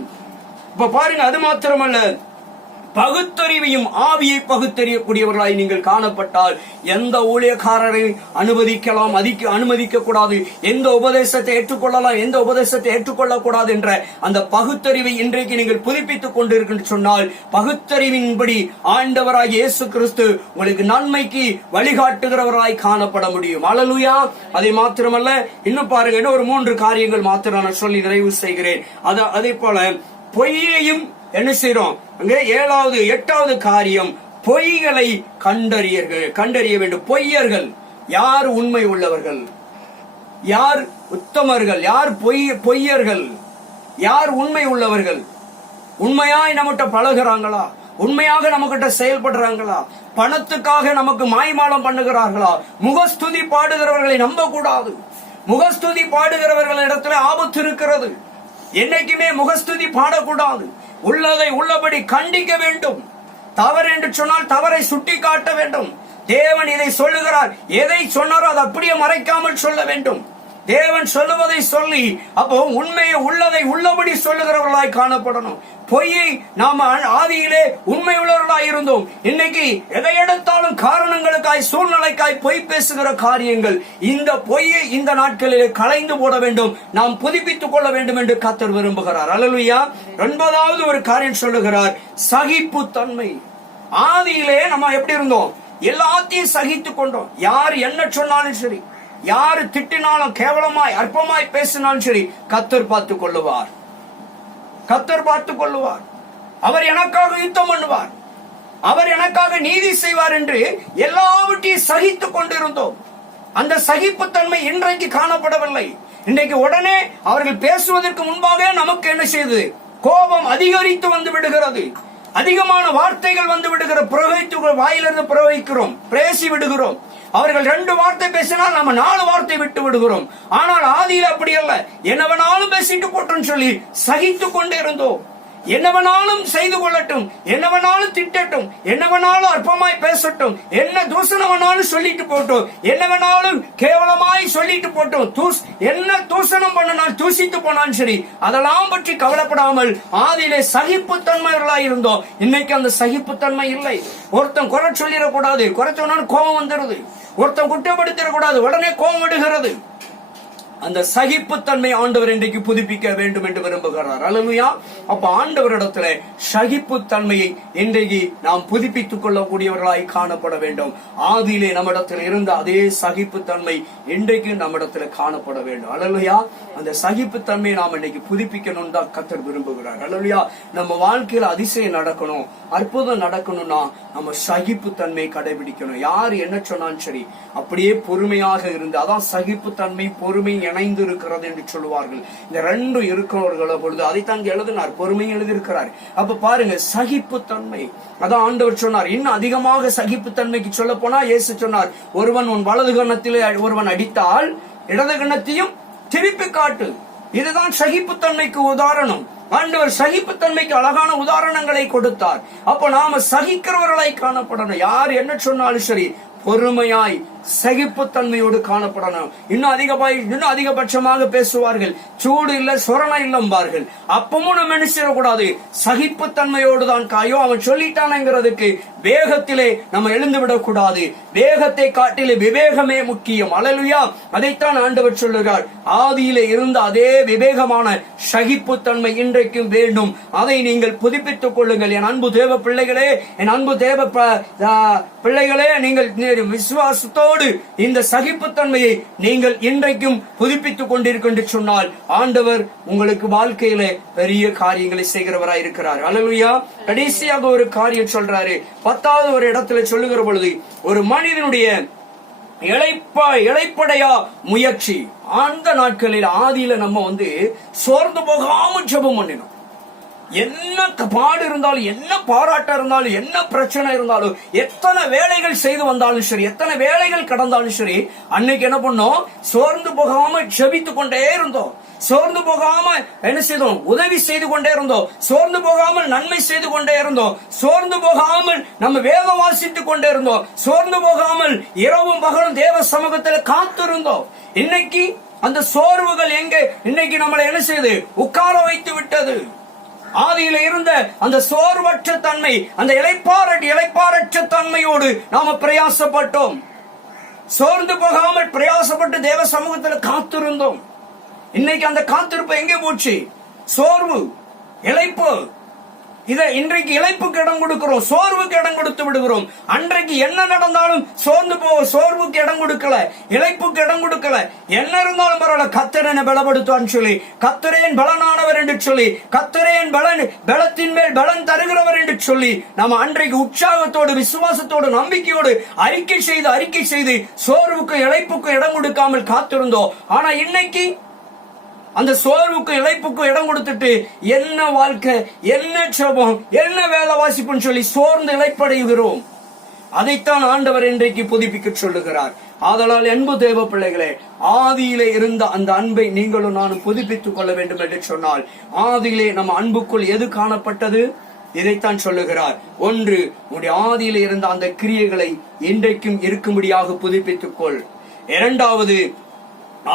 இப்ப பாருங்க, அது மாத்திரமல்ல, பகுத்தறிவையும் ஆவியை பகுத்தறியக்கூடியவர்களாய் நீங்கள் காணப்பட்டால் எந்த ஊழியக்காரரை அனுமதிக்கலாம், அனுமதிக்க கூடாது, எந்த உபதேசத்தை ஏற்றுக்கொள்ளலாம், எந்த உபதேசத்தை ஏற்றுக்கொள்ளக்கூடாது என்ற அந்த பகுத்தறிவை இன்றைக்கு நீங்கள் புதுப்பித்துக் கொண்டிருக்கின்ற சொன்னால், பகுத்தறிவின்படி ஆண்டவராய் இயேசு கிறிஸ்து உங்களுக்கு நன்மைக்கு வழிகாட்டுகிறவராய் காணப்பட முடியும். அல்லேலூயா. அதை மாத்திரமல்ல, இன்னும் பாருங்க, இன்னும் ஒரு 3 காரியங்கள் மாத்திரம் நான் சொல்லி நிறைவு செய்கிறேன். அதே போல பொய்யையும் என்ன செய்யறோம், அங்கே 7வது 8வது காரியம், பொய்களை கண்டறிய வேண்டும். பொய்யர்கள் யார், உண்மை உள்ளவர்கள் யார், உத்தமர்கள் யார், பொய்யர்கள் யார், உண்மை உள்ளவர்கள், உண்மையாய் நம்மகிட்ட பழகுறாங்களா, உண்மையாக நம்ம கிட்ட செயல்படுறாங்களா? பணத்துக்காக நமக்கு மாய்மாலம் பண்ணுகிறார்களா? முகஸ்துதி பாடுகிறவர்களை நம்ப கூடாது. முகஸ்துதி பாடுகிறவர்கள் இடத்துல ஆபத்து இருக்கிறது. என்னைக்குமே முகஸ்துதி பாடக்கூடாது. உள்ளதை உள்ளபடி கண்டிக்க வேண்டும். தவறு என்று சொன்னால் தவறை சுட்டி காட்ட வேண்டும். தேவன் இதை சொல்லுகிறார், எதை சொன்னாரோ அதை அப்படியே மறைக்காமல் சொல்ல வேண்டும். தேவன் சொல்லுவதை சொல்லி அப்போ உண்மையை உள்ளதை உள்ளபடி சொல்லுகிறவர்களாய் காணப்படணும். பொய்யை நாம ஆதியிலே உண்மை உள்ளவர்களாய் இருந்தோம். இன்னைக்கு எதை எடுத்தாலும் காரணங்களுக்காய் சூழ்நிலைக்காய் பொய் பேசுகிற காரியங்கள், இந்த பொய்யை இந்த நாட்களிலே களைந்து போட வேண்டும். நாம் புதுப்பித்துக் கொள்ள வேண்டும் என்று கர்த்தர் விரும்புகிறார். அல்லேலூயா. 9வது ஒரு காரியம் சொல்லுகிறார், சகிப்பு தன்மை. ஆதியிலே நம்ம எப்படி இருந்தோம்? எல்லாத்தையும் சகித்துக் கொண்டோம். யார் என்ன சொன்னாலும் சரி, யாரு திட்டினாலும் கேவலமாய் அற்பமாய் பேசினாலும் சரி, கர்த்தர் பார்த்துக் கொள்ளுவார். கர்த்தர் பார்த்துக் கொள்ளுவார். அவர் எனக்காக யுத்தம் பண்ணுவார், அவர் எனக்காக நீதி செய்வார் என்று எல்லாவற்றையும் சகித்துக் கொண்டிருந்தோம். அந்த சகிப்புத்தன்மை இன்றைக்கு காணப்படவில்லை. இன்றைக்கு உடனே அவர்கள் பேசுவதற்கு முன்பாக நமக்கு என்ன செய்து கோபம் அதிகரித்து வந்து விடுகிறது. அதிகமான வார்த்தைகள் வந்து விடுகிற பிரவகித்து வாயிலிருந்து பிரவகிக்கிறோம், பேசி விடுகிறோம். அவர்கள் 2 வார்த்தை பேசினால் நம்ம 4 வார்த்தை விட்டு விடுகிறோம். ஆனால் ஆதியில் அப்படி அல்ல. என்னவனாலும் பேசிட்டு போட்டோம் சொல்லி சகித்துக் கொண்டே இருந்தோம். என்னவனாலும் செய்து கொள்ளட்டும், என்னவனாலும் திட்டட்டும், என்னவனாலும் அற்பமாய் பேசட்டும், என்ன தூசணவனாலும் சொல்லிட்டு போட்டோம், என்னவனாலும் கேவலமாய் சொல்லிட்டு போட்டோம், என்ன தூசணம் பண்ணனால் தூசித்து போனாலும் சரி, அதெல்லாம் பற்றி கவலைப்படாமல் ஆதியிலே சகிப்புத்தன்மைகளாய் இருந்தோம். இன்னைக்கு அந்த சகிப்புத்தன்மை இல்லை. ஒருத்தன் குறை சொல்லிடக்கூடாது, குறை சொன்னாலும் கோபம் வந்துடுது. ஒருத்தன் குற்றப்படுத்திடக்கூடாது, உடனே கோபம் விடுகிறது. அந்த சகிப்புத்தன்மை ஆண்டவர் இன்றைக்கு புதுப்பிக்க வேண்டும் என்று விரும்புகிறார். அல்லேலூயா. அப்ப ஆண்டவரிடத்துல சகிப்புத்தன்மையை இன்றைக்கு நாம் புதுப்பித்துக் கொள்ளக்கூடியவர்களாய் காணப்பட வேண்டும். ஆதியிலே நம்மிடத்தில் இருந்த அதே சகிப்புத்தன்மை இன்றைக்கு நம்மிடத்துல காணப்பட வேண்டும். அல்லேலூயா. அந்த சகிப்புத்தன்மையை நாம் இன்னைக்கு புதுப்பிக்கணும் தான் கர்த்தர் விரும்புகிறார். அல்லேலூயா. நம்ம வாழ்க்கையில அதிசயம் நடக்கணும், அற்புதம் நடக்கணும்னா நம்ம சகிப்புத்தன்மையை கடைபிடிக்கணும். யார் என்ன சொன்னாலும் சரி அப்படியே பொறுமையாக இருந்து, அதான் சகிப்புத்தன்மை பொறுமை இணைந்து இருக்கிறது என்று சொல்லுவார்கள். இந்த 2 இருக்கிறவர்கள பொழுது அதைத்தான் எழுதினார், பொறுமை எழுதியிருக்கிறார். அப்ப பாருங்க, சகிப்புத்தன்மை. அதான் ஆண்டவர் சொன்னார். இன்னும் அதிகமாக சகிப்புத்தன்மைக்கு சொல்ல போனா இயேசு சொன்னார், ஒருவன் உன் வலது கன்னத்திலே ஒருவன் அடித்தால் இடது கன்னத்தையும் திருப்பி காட்டு. இதுதான் சகிப்புத்தன்மைக்கு உதாரணம். ஆண்டவர் சகிப்புத்தன்மைக்கு அழகான உதாரணங்களை கொடுத்தார். அப்ப நாம சகிக்கிறவர்களாய் காணப்படணும். யார் என்ன சொன்னாலும் சரி பொறுமையாய் சகிப்புத்தன்மையோடு காணப்படணும். இன்னும் அதிகபட்சமாக பேசுவார்கள், சூடு இல்ல சொரணை இல்லம்பார்கள். அப்பமும் நம்ம நினைச்சிடக்கூடாது, சகிப்புத்தன்மையோடு தான் காயோ அவன் சொல்லிட்டானங்கிறதுக்கு வேகத்திலே நம்ம எழுந்து விடக்கூடாது. வேகத்தை காட்டிலே விவேகமே முக்கியம். அல்லேலூயா. அதைத்தான் ஆண்டவர் சொல்லுகிறார். ஆதியிலே இருந்த அதே விவேகமான சகிப்புத்தன்மை இன்றைக்கும் வேண்டும். அதை நீங்கள் புதுப்பித்துக் கொள்ளுங்கள். என் அன்பு தேவ பிள்ளைகளே, என் அன்பு தேவ பிள்ளைகளே, நீங்கள் விசுவாசத்தோடு இந்த சகிப்புத்தன்மையை நீங்கள் இன்றைக்கும் புதுப்பித்துக் கொண்டிருக்கின்ற சொன்னால் ஆண்டவர் உங்களுக்கு வாழ்க்கையில பெரிய காரியங்களை செய்கிறவராய் இருக்கிறார். அல்லேலூயா. கடைசியாக ஒரு காரியம் சொல்றாரு. 10வது ஒரு இடத்துல சொல்லுகிற பொழுது, ஒரு மனிதனுடைய இளைப்படையா முயற்சி. அந்த நாட்களில் ஆதியில நம்ம சோர்ந்து போகாம ஜெபம் பண்ணினோம். என்ன பாடு இருந்தாலும், என்ன பாராட்டம் இருந்தாலும், என்ன பிரச்சனை இருந்தாலும், எத்தனை வேலைகள் செய்து வந்தாலும் சரி, எத்தனை வேலைகள் கடந்தாலும் சரி, அன்னைக்கு என்ன பண்ணோம்? சோர்ந்து போகாம ஜெபித்துக் கொண்டே இருந்தோம். சோர்ந்து போகாம என்ன செய்தோம்? உதவி செய்து கொண்டே இருந்தோம். சோர்ந்து போகாமல் நன்மை செய்து கொண்டே இருந்தோம். சோர்ந்து போகாமல் நம்ம வேதம் வாசித்துக் கொண்டே இருந்தோம். சோர்ந்து போகாமல் இரவும் பகலும் தேவ சமூகத்தில் காத்திருந்தோம். இன்னைக்கு அந்த சோர்வுகள் எங்கே? இன்னைக்கு நம்மளை என்ன செய்து உட்கார வைத்து விட்டது. ஆதியில இருந்த அந்த சோர்வற்ற தன்மை, அந்த இளைப்பாறற்ற தன்மையோடு நாம பிரயாசப்பட்டோம். சோர்ந்து போகாமல் பிரயாசப்பட்டு தேவ சமூகத்தில் காத்திருந்தோம். இன்னைக்கு அந்த காத்திருப்பு எங்கே போச்சு? சோர்வு, இளைப்பு. இன்றைக்கு இளைப்புக்கு இடம் கொடுக்கிறோம், சோர்வுக்கு இடம் கொடுத்து விடுகிறோம். அன்றைக்கு என்ன நடந்தாலும் சோர்வுக்கு இடம் கொடுக்கல, இளைப்புக்கு இடம் கொடுக்கல. என்ன இருந்தாலும் பரவாயில்ல, கர்த்தர் என்னை பலப்படுத்துவான்னு சொல்லி, கர்த்தரேன் பலனானவர் என்று சொல்லி, கர்த்தரேன் பலத்தின் மேல் பலன் தருகிறவர் என்று சொல்லி நம்ம அன்றைக்கு உற்சாகத்தோடு, விசுவாசத்தோடு, நம்பிக்கையோடு அறிக்கை செய்து சோர்வுக்கு இளைப்புக்கு இடம் கொடுக்காமல் காத்திருந்தோம். ஆனா இன்னைக்கு அந்த சோர்வுக்கும் இளைப்புக்கும் இடம் கொடுத்துட்டு என்ன வாழ்க்கை, என்ன ஜெபம், என்ன வேலை வாசிப்புன்னு சொல்லி சோர்ந்து இளைப்படைகிறோம். அதைத்தான் ஆண்டவர் இன்றைக்கு புதுப்பிக்க சொல்லுகிறார். ஆதலால் அன்பு தேவ பிள்ளைகளே, ஆதியிலே இருந்த அந்த அன்பை நீங்களும் நானும் புதுப்பித்துக் கொள்ள வேண்டும் என்று சொன்னால், ஆதியிலே நம்ம அன்புக்குள் எது காணப்பட்டது? இதைத்தான் சொல்லுகிறார். ஒன்று, உன்னுடைய ஆதியிலே இருந்த அந்த கிரியைகளை இன்றைக்கும் இருக்கும்படியாக புதுப்பித்துக் கொள். இரண்டாவது,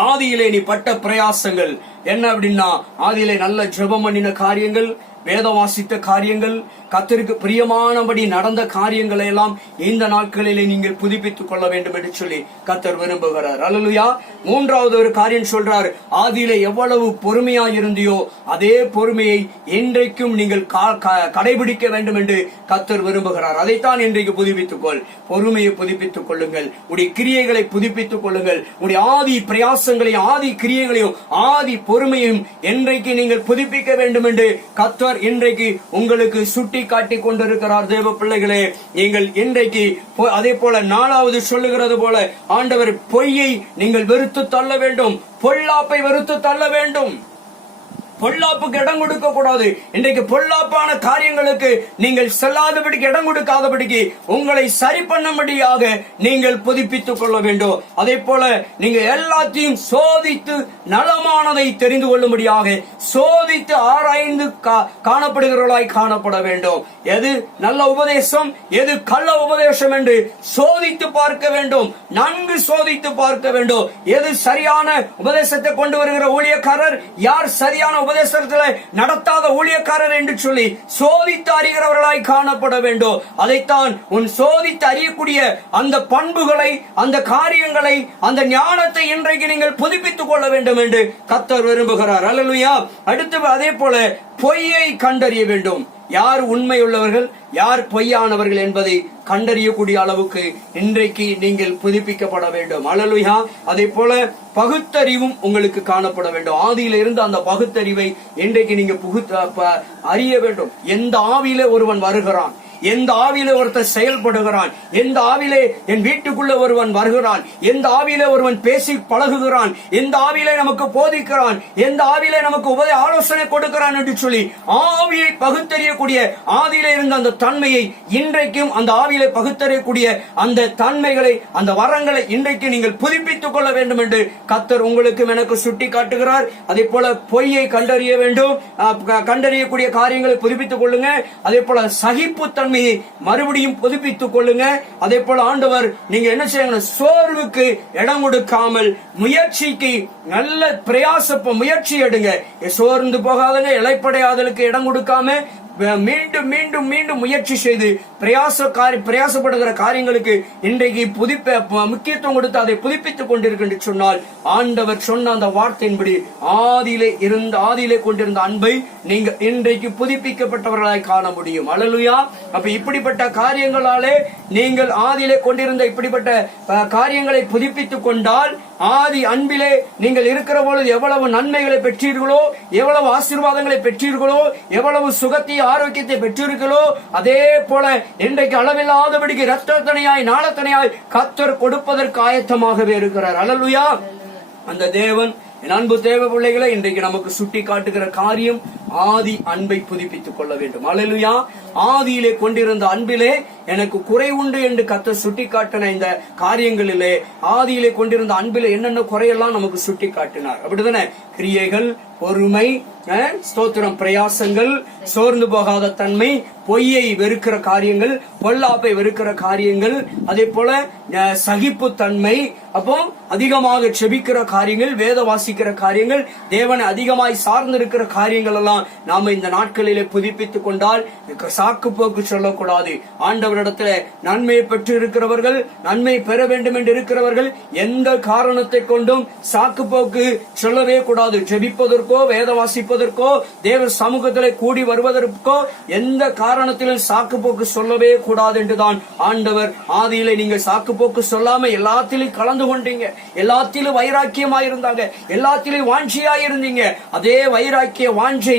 ஆதியிலே நீ பட்ட பிரயாசங்கள் என்ன அப்படின்னா, ஆதியிலே நல்ல ஜெபம் பண்ணின காரியங்கள், வேதம் வாசித்த காரியங்கள், கர்த்தருக்கு பிரியமானபடி நடந்த காரியங்களை எல்லாம் இந்த நாட்களிலே நீங்கள் புதுப்பித்துக் கொள்ள வேண்டும் என்று சொல்லி கர்த்தர் விரும்புகிறார். அல்லேலூயா. மூன்றாவது ஒரு காரியம் சொல்றார், ஆதியிலே எவ்வளவு பொறுமையா இருந்தியோ அதே பொறுமையை இன்றைக்கும் நீங்கள் கடைபிடிக்க வேண்டும் என்று கர்த்தர் விரும்புகிறார். அதைத்தான் இன்றைக்கு புதுப்பித்துக் கொள். பொறுமையை புதுப்பித்துக் கொள்ளுங்கள், உடைய கிரியைகளை புதுப்பித்துக் கொள்ளுங்கள். உடைய ஆதி பிரயாசங்களையும் ஆதி கிரியைகளையும் ஆதி பொறுமையும் இன்றைக்கு நீங்கள் புதுப்பிக்க வேண்டும் என்று கர்த்தர் இன்றைக்கு உங்களுக்கு சுட்டி காட்டிக் கொண்டிருக்கிறார். தேவ பிள்ளைகளே, நீங்கள் இன்றைக்கு அதே போல நாலாவது சொல்லுகிறது போல ஆண்டவர் பொய்யை நீங்கள் வெறுத்து தள்ள வேண்டும், பொல்லாப்பை வெறுத்து தள்ள வேண்டும். பொல்லாப்புக்கு இடம் கொடுக்க கூடாது. இன்றைக்கு பொல்லாப்பான காரியங்களுக்கு நீங்கள் செல்லாதபடிக்கு இடம் கொடுக்காதபடிக்கு உங்களை சரி பண்ணும்படியாக நீங்கள் புதுப்பித்துக் கொள்ள வேண்டும். அதே போல நீங்க எல்லாத்தையும் சோதித்து நலமானதை தெரிந்து கொள்ளும்படியாக சோதித்து ஆராய்ந்து காணப்படுகிறவர்களாய் காணப்பட வேண்டும். எது நல்ல உபதேசம், எது கள்ள உபதேசம் என்று சோதித்து பார்க்க வேண்டும். நன்கு சோதித்து பார்க்க வேண்டும். எது சரியான உபதேசத்தை கொண்டு வருகிற ஊழியக்காரர், யார் சரியான உபதேசத்துல நடத்தாத ஊழியக்காரர் என்று சொல்லி சோதித்து அறிகிறவர்களாய் காணப்பட வேண்டும். அதைத்தான் உன் சோதித்து அறியக்கூடிய அந்த பண்புகளை, அந்த காரியங்களை, அந்த ஞானத்தை இன்றைக்கு நீங்கள் புதுப்பித்துக் கொள்ள வேண்டும் என்று கர்த்தர் விரும்புகிறார். அல்லேலூயா. அடுத்து அதே போல பொய்யை கண்டறிய வேண்டும். யார் உண்மை உள்ளவர்கள், யார் பொய்யானவர்கள் என்பதை கண்டறியக்கூடிய அளவுக்கு இன்றைக்கு நீங்கள் புதுப்பிக்கப்பட வேண்டும். அல்லேலூயா. அதே போல பகுத்தறிவும் உங்களுக்கு காணப்பட வேண்டும். ஆதியில இருந்து அந்த பகுத்தறிவை இன்றைக்கு நீங்க அறிய வேண்டும். எந்த ஆவியிலே ஒருவன் வருகிறான், எந்த ஆவியிலே ஒருத்தர் செயல்படுகிறான், எந்த ஆவியிலே என் வீட்டுக்குள்ள ஒருவன் வருகிறான், எந்த ஆவியிலே ஒருவன் பேசி பழகுகிறான், எந்த ஆவியிலே நமக்கு போதிக்கிறான், எந்த ஆவியிலே நமக்கு ஆலோசனை கொடுக்கிறான் என்று சொல்லி ஆவியை பகுத்தறியக்கூடிய ஆதியிலே இருந்த அந்த தன்மையை இன்றைக்கும் அந்த ஆவியிலே பகுத்தறியக்கூடிய அந்த தன்மைகளை, அந்த வரங்களை இன்றைக்கு நீங்கள் புதுப்பித்துக் கொள்ள வேண்டும் என்று கர்த்தர் உங்களுக்கும் எனக்கு சுட்டி காட்டுகிறார். அதே போல பொய்யை கண்டறிய வேண்டும். கண்டறியக்கூடிய காரியங்களை புதுப்பித்துக் கொள்ளுங்க. அதே போல சகிப்பு மறுபடியும் புதுப்பித்துக் கொள்ளுங்க. அதே போல ஆண்டவர் நீங்க என்ன செய்யுங்க, சோர்வுக்கு இடம் கொடுக்காமல் முயற்சிக்கு நல்ல முயற்சி எடுங்க. சோர்ந்து போகாதங்க, இளைப்படையாதலுக்கு இடம் கொடுக்காம மீண்டும் மீண்டும் மீண்டும் முயற்சி செய்து பிரயாசப்படுகிற காரியங்களுக்கு இன்றைக்கு முக்கியத்துவம் கொடுத்து அதை புதுப்பித்துக் கொண்டிருக்கின்ற சொன்னால், ஆண்டவர் சொன்ன அந்த வார்த்தையின்படி ஆதியிலே கொண்டிருந்த அன்பை நீங்க இன்றைக்கு புதுப்பிக்கப்பட்டவர்களாய் காண முடியும். அல்லேலூயா. அப்ப இப்படிப்பட்ட காரியங்களாலே நீங்கள் ஆதியிலே கொண்டிருந்த இப்படிப்பட்ட காரியங்களை புதுப்பித்துக் கொண்டால், ஆதி அன்பிலே நீங்கள் இருக்கிற பொழுது எவ்வளவு நன்மைகளை பெற்றீர்களோ, எவ்வளவு ஆசீர்வாதங்களை பெற்றீர்களோ, எவ்வளவு சுகத்தை ஆரோக்கியத்தை பெற்றீர்களோ, அதே போல இன்றைக்கு அளவில்லாதபடிக்கு இரத்தத்தனையாய் நாளத்தனையாய் கர்த்தர் கொடுப்பதற்கு ஆயத்தமாகவே இருக்கிறார். அல்லேலூயா. அந்த தேவன், என் அன்பு தேவ பிள்ளைகளை, இன்றைக்கு நமக்கு சுட்டி காட்டுகிற காரியம் ஆதி அன்பை புதுப்பித்துக் கொள்ள வேண்டும். அல்லேலூயா. ஆதியிலே கொண்டிருந்த அன்பிலே எனக்கு குறை உண்டு என்று கர்த்தர் சுட்டி காட்டின இந்த காரியங்களிலே, ஆதியிலே கொண்டிருந்த அன்பிலே என்னென்ன குறையெல்லாம் நமக்கு சுட்டி காட்டினார். அப்படிதானே? கிரியைகள், பொறுமை, ஸ்தோத்திரம், பிரயாசங்கள், சோர்ந்து போகாத தன்மை, பொய்யை வெறுக்கிற காரியங்கள், பொல்லாப்பை வெறுக்கிற காரியங்கள், அதே போல சகிப்பு தன்மை, அப்போ அதிகமாக செபிக்கிற காரியங்கள், வேத வாசிக்கிற காரியங்கள், தேவனை அதிகமாய் சார்ந்து இருக்கிற காரியங்கள் எல்லாம் நாம இந்த நாட்களிலே புதுப்பித்துக் கொண்டால் சாக்கு போக்கு சொல்லக்கூடாது. ஆண்டவரிடத்துல நன்மையை பெற்று இருக்கிறவர்கள், நன்மை பெற வேண்டும் என்று இருக்கிறவர்கள் எந்த காரணத்தை கொண்டும் சாக்கு போக்கு சொல்லவே கூடாது. ஜெபிப்பதற்கோ, வேத வாசிப்பதற்கோ, தேவ சமூகத்திலே கூடி வருவதற்கோ எந்த காரணத்திலும் சாக்கு போக்கு சொல்லவே கூடாது என்றுதான் ஆண்டவர் ஆதியிலே நீங்க சாக்கு போக்கு சொல்லாம எல்லாத்திலும் கலந்து கொண்டீங்க, எல்லாத்திலும் வைராக்கியமாயிருந்தாங்க, எல்லாத்திலும் வாஞ்சியாயிருந்தீங்க. அதே வைராக்கிய வாஞ்சை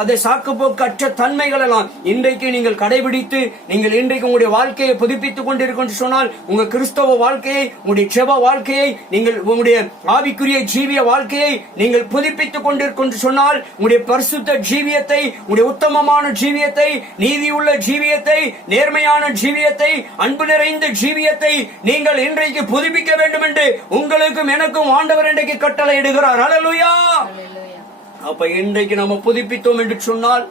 அதை சாக்குப்போக்கற்ற தன்மைகள் எல்லாம் இன்றைக்கு நீங்கள் கடைபிடித்து நீங்கள் இன்றைக்கு உங்களுடைய வாழ்க்கையை புதுப்பித்துக் கொண்டிருக்கும் சொன்னால், உங்க கிறிஸ்தவ வாழ்க்கையை, உங்களுடைய ஜெப வாழ்க்கையை, நீங்கள் உங்களுடைய ஆவிக்குரிய ஜீவிய வாழ்க்கையை நீங்கள் புதுப்பித்துக் கொண்டிருக்கும் சொன்னால், உங்களுடைய பரிசுத்த ஜீவியத்தை, உங்களுடைய உத்தமமான ஜீவியத்தை, நீதியுள்ள ஜீவியத்தை, நேர்மையான ஜீவியத்தை, அன்பு நிறைந்த ஜீவியத்தை நீங்கள் இன்றைக்கு புதுப்பிக்க வேண்டும் என்று உங்களுக்கும் எனக்கும் ஆண்டவர் இன்றைக்கு கட்டளை இடுகிறார். அல்லேலூயா. அப்ப இன்றைக்கு நம்ம புதுப்பித்தோம் என்று சொன்னால்,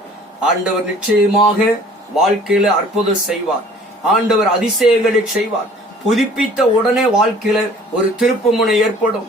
ஆண்டவர் நிச்சயமாக வாழ்க்கையில அற்புதம் செய்வார். ஆண்டவர் அதிசயங்களை செய்வார். புதுப்பித்த உடனே வாழ்க்கையில ஒரு திருப்பு முனை ஏற்படும்.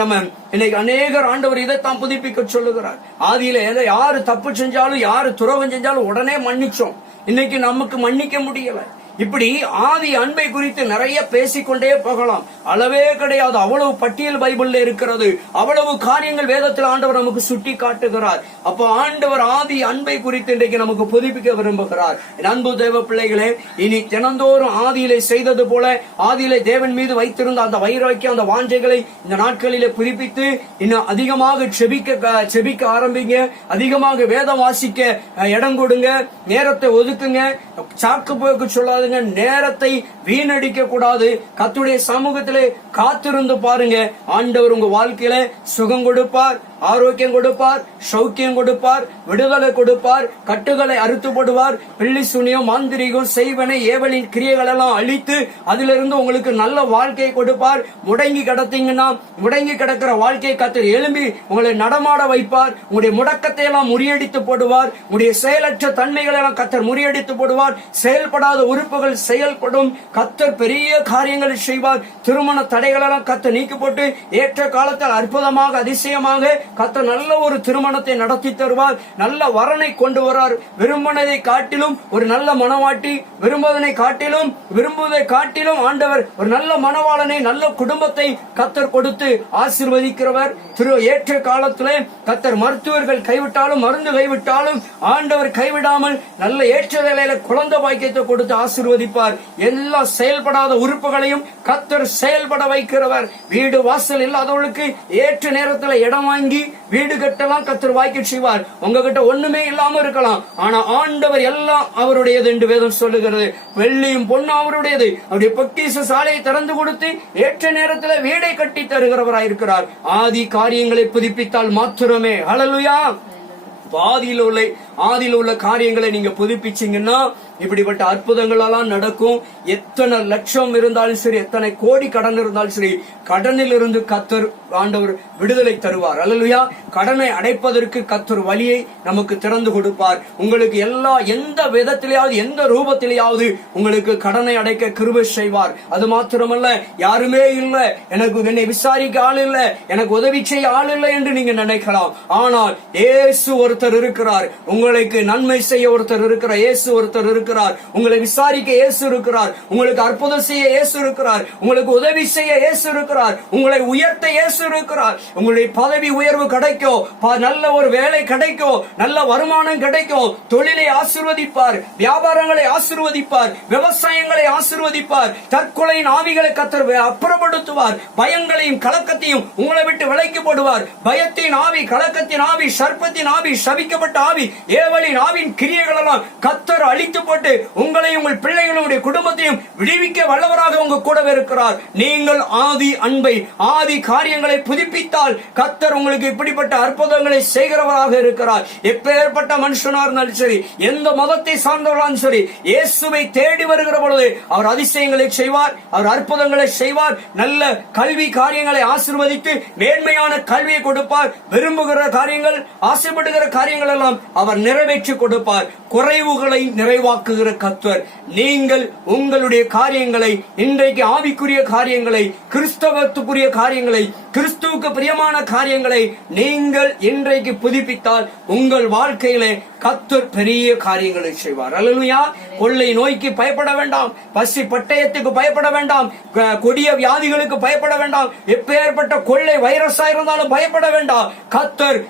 நம்ம இன்னைக்கு அநேகர் ஆண்டவர் இதைத்தான் புதுப்பிக்க சொல்லுகிறார். ஆதியில யாரு தப்பு செஞ்சாலும், யாரு துரோகம் செஞ்சாலும் உடனே மன்னிச்சோம். இன்னைக்கு நமக்கு மன்னிக்க முடியல. இப்படி ஆதி அன்பை குறித்து நிறைய பேசிக்கொண்டே போகலாம், அளவே கிடையாது. அவ்வளவு பட்டியல் பைபிள்ல இருக்கிறது, அவ்வளவு காரியங்கள் வேதத்தில் ஆண்டவர் நமக்கு சுட்டி காட்டுகிறார். அப்போ ஆண்டவர் ஆதி அன்பை குறித்து இன்றைக்கு நமக்கு புதுப்பிக்க விரும்புகிறார். அன்பு தேவ பிள்ளைகளே, இனி தினந்தோறும் ஆதியிலே செய்தது போல ஆதியிலே தேவன் மீது வைத்திருந்த அந்த வைராக்கியம், அந்த வாஞ்சைகளை இந்த நாட்களிலே புதுப்பித்து இன்னும் அதிகமாக செபிக்க ஆரம்பிங்க. அதிகமாக வேதம் வாசிக்க இடம் கொடுங்க, நேரத்தை ஒதுக்குங்க. சாக்கு போக்கு சொல்லாது, நேரத்தை வீணடிக்க கூடாது. கர்த்தருடைய சமூகத்திலே காத்திருந்து பாருங்க. ஆண்டவர் உங்க வாழ்க்கையில சுகம் கொடுப்பார், ஆரோக்கியம் கொடுப்பார், சௌக்கியம் கொடுப்பார், விடுதலை கொடுப்பார், கட்டுகளை அறுத்து போடுவார். பிள்ளி சுனியம், மாந்திரிகம், செய்வனை, ஏவலின் கிரியைகள் எல்லாம் அழித்து அதிலிருந்து உங்களுக்கு நல்ல வாழ்க்கையை கொடுப்பார். முடங்கி கிடத்தீங்கன்னா முடங்கி கிடக்கிற வாழ்க்கையை கர்த்தர் எழும்பி உங்களை நடமாட வைப்பார். உங்களுடைய முடக்கத்தை எல்லாம் முறியடித்து போடுவார். உங்களுடைய செயலற்ற தன்மைகளை எல்லாம் கர்த்தர் முறியடித்து போடுவார். செயல்படாத உறுப்புகள் செயல்படும். கர்த்தர் பெரிய காரியங்களை செய்வார். திருமண தடைகள் எல்லாம் கர்த்தர் நீக்கி போட்டு ஏற்ற காலத்தில் அற்புதமாக அதிசயமாக கர்த்தர் நல்ல ஒரு திருமணத்தை நடத்தி தருவார். நல்ல வரனை கொண்டு வரார். விரும்பினதை காட்டிலும் ஒரு நல்ல மனவாட்டி, விரும்புவதை காட்டிலும் ஆண்டவர் ஒரு நல்ல மனவாளனை, நல்ல குடும்பத்தை கர்த்தர் கொடுத்து ஆசீர்வதிக்கிறவர். ஏற்ற காலத்திலே கர்த்தர் மருத்துவர்கள் கைவிட்டாலும், மருந்து கைவிட்டாலும் ஆண்டவர் கைவிடாமல் நல்ல ஏற்ற வேளையில குழந்தை பாக்கியத்தை கொடுத்து ஆசீர்வதிப்பார். எல்லா செயல்படாத உறுப்புகளையும் கர்த்தர் செயல்பட வைக்கிறவர். வீடு வாசல் இல்லாதவர்களுக்கு ஏற்ற நேரத்தில் இடம் வாங்கி வீடு கட்டலாம் கர்த்தர் வாய்க்க செய்வார். உங்ககிட்ட ஒண்ணுமே இல்லாம இருக்கலாம், ஆனா ஆண்டவர் எல்லாம் அவருடையது என்று வேதம் சொல்லுகிறது. வெள்ளியும் பொண்ணும் அவருடையது. அவருடைய பொக்கிஷ சாலையை திறந்து கொடுத்து ஏற்ற நேரத்தில் வீடை கட்டி தருகிறவராயிருக்கிறார். ஆதி காரியங்களை புதுப்பித்தால் மாத்திரமே. ஹல்லேலூயா. ஆதியில் உள்ள காரியங்களை நீங்க புதுப்பிச்சீங்கன்னா இப்படிப்பட்ட அற்புதங்கள் எல்லாம் நடக்கும். எத்தனை லட்சம் இருந்தாலும் சரி, எத்தனை கோடி கடன் இருந்தாலும் சரி, கடனில் இருந்து கர்த்தர் ஆண்டவர் விடுதலை தருவார். அல்லேலூயா. கடனை அடைப்பதற்கு கர்த்தர் வழியை நமக்கு திறந்து கொடுப்பார். உங்களுக்கு எந்த விதத்திலேயாவது, எந்த ரூபத்திலேயாவது உங்களுக்கு கடனை அடைக்க கிருபை செய்வார். அது மாத்திரமல்ல, யாருமே இல்லை, என்னை விசாரிக்க ஆள் இல்லை, எனக்கு உதவி செய்ய ஆள் இல்லை என்று நீங்க நினைக்கலாம். ஆனால் இயேசு ஒருத்தர் இருக்கிறார். உங்களுக்கு நன்மை செய்ய ஒருத்தர் இருக்கிறார். இயேசு ஒருத்தர் இருக்கிறார். உங்களை விசாரிக்க இயேசு இருக்கிறார். உங்களுக்கு அற்புதம் செய்ய இயேசு இருக்கிறார். உங்களுக்கு உதவி செய்ய இயேசு இருக்கிறார். உங்களை உயர்த்த இயேசு இருக்கிறார். உங்களுடைய பதவி உயர்வு கிடைக்கும், நல்ல ஒரு வேலை கிடைக்கும், நல்ல வருமானம் கிடைக்கும், தொழிலை ஆசீர்வதிப்பார், வியாபாரங்களை ஆசீர்வதிப்பார், விவசாயங்களை ஆசீர்வதிப்பார், தற்கொலையின் ஆவிகளை கர்த்தர் அப்புறப்படுத்துவார், பயங்களையும் கலக்கத்தையும் உங்களை விட்டு விலக்கி போடுவார். பயத்தின் ஆவி, கலக்கத்தின் ஆவி, சர்ப்பத்தின் ஆவி, சபிக்கப்பட்ட ஆவி, ஏவலின் ஆவியின் கிரியைகள் எல்லாம் கர்த்தர் அழித்து போட்டு உங்களையும் உங்கள் பிள்ளைகளுடைய குடும்பத்தையும் விடுவிக்க வல்லவராக உங்க கூடவே இருக்கிறார். நீங்கள் ஆதி அன்பை, ஆதி காரியங்களை புதுப்பித்தால் கர்த்தர் உங்களுக்கு இப்படிப்பட்ட அற்புதங்களை செய்கிறவராக இருக்கிறார். எப்பேற்பட்ட மனுஷனா இருந்தாலும் சரி, எந்த மதத்தை சார்ந்தவர்களாலும் சரி, இயேசுவை தேடி வருகிற பொழுது அவர் அதிசயங்களை செய்வார், அவர் அற்புதங்களை செய்வார். நல்ல கல்வி காரியங்களை ஆசீர்வதித்து மேன்மையான கல்வியை கொடுப்பார். விரும்புகிற காரியங்கள், ஆசைப்படுகிற காரியங்கள் எல்லாம் அவர் நிறைவேற்றி கொடுப்பார். குறைவுகளை நிறைவாக்குகிற கர்த்தர். நீங்கள் உங்களுடைய காரியங்களை, இன்றைக்கு ஆவிக்குரிய காரியங்களை, கிறிஸ்தவத்துக்குரிய காரியங்களை, கிறிஸ்துவுக்கு பிரியமான காரியங்களை நீங்கள் இன்றைக்கு புதுப்பித்தால் உங்கள் வாழ்க்கையிலே கர்த்தர் பெரிய காரியங்களை செய்வார். அல்லேலூயா. கொள்ளை நோய்க்கு பயப்பட வேண்டாம், பசி பட்டயத்துக்கு பயப்பட வேண்டாம், கொடிய வியாதிகளுக்கு பயப்பட வேண்டாம், எப்பேற்பட்ட கொள்ளை வைரஸா இருந்தாலும் பயப்பட வேண்டாம். கர்த்தர்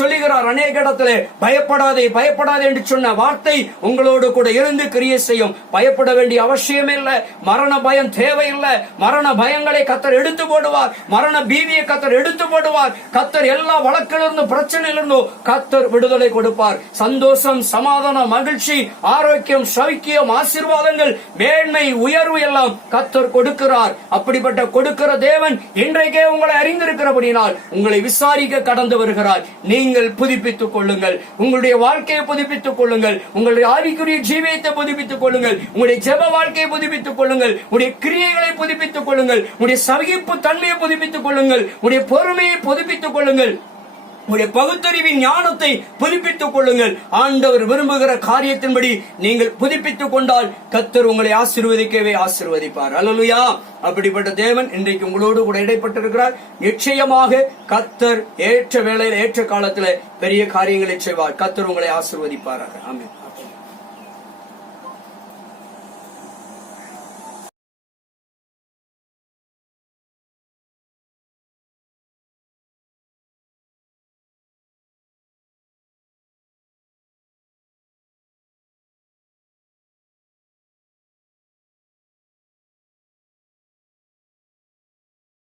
சொல்லுகிறார் அநேக இடத்திலே, பயப்பட பயப்படாதே பயப்படாதே என்று சொன்ன வார்த்தை உங்களோடு கூட இருந்து கிரியை செய்யும். பயப்பட வேண்டிய அவசியம் இல்லை. மரண பயம் தேவையில்லை. மரண பயங்களை கர்த்தர் எடுத்து போடுவார். மரண பீதியை கர்த்தர் எடுத்து போடுவார். கர்த்தர் எல்லா வழக்கிலிருந்தும் பிரச்சனையிலிருந்தும் கர்த்தர் விடுதலை கொடுப்பார். சந்தோஷம், சமாதானம், மகிழ்ச்சி, ஆரோக்கியம், சௌக்கியம், ஆசீர்வாதங்கள், மேன்மை, உயர்வு எல்லாம் கர்த்தர் கொடுக்கிறார். அப்படிப்பட்ட கொடுக்கிற தேவன் இன்றைக்கே உங்களை அறிந்திருக்கிறபடினால் உங்களை விசாரிக்க கடந்து வருகிறார். நீங்கள் புதுப்பித்துக் கொள்ளுங்கள். உங்களுடைய வாழ்க்கையை புதுப்பித்துக் கொள்ளுங்கள். உங்களுடைய ஆவிக்குரிய ஜீவியத்தை புதுப்பித்துக் கொள்ளுங்கள். உங்களுடைய ஜெப வாழ்க்கையை புதுப்பித்துக் கொள்ளுங்கள். உங்களுடைய கிரியைகளை புதுப்பித்துக் கொள்ளுங்கள். உங்களுடைய சகிப்பு தன்மையை புதுப்பித்துக் கொள்ளுங்கள். உங்களுடைய பொறுமையை புதுப்பித்துக் கொள்ளுங்கள். உங்களுடைய பகுத்தறிவின் ஞானத்தை புதுப்பித்துக் கொள்ளுங்கள். ஆண்டவர் விரும்புகிற காரியத்தின்படி நீங்கள் புதுப்பித்துக் கொண்டால் கர்த்தர் உங்களை ஆசீர்வதிக்கவே ஆசீர்வதிப்பார். அல்லேலூயா. அப்படிப்பட்ட தேவன் இன்றைக்கு உங்களோடு கூட இடைப்பட்டிருக்கிறார். நிச்சயமாக கர்த்தர் ஏற்ற வேளையில் ஏற்ற காலத்தில் பெரிய காரியங்களை செய்வார். கர்த்தர் உங்களை ஆசீர்வதிப்பார். ஆமென்.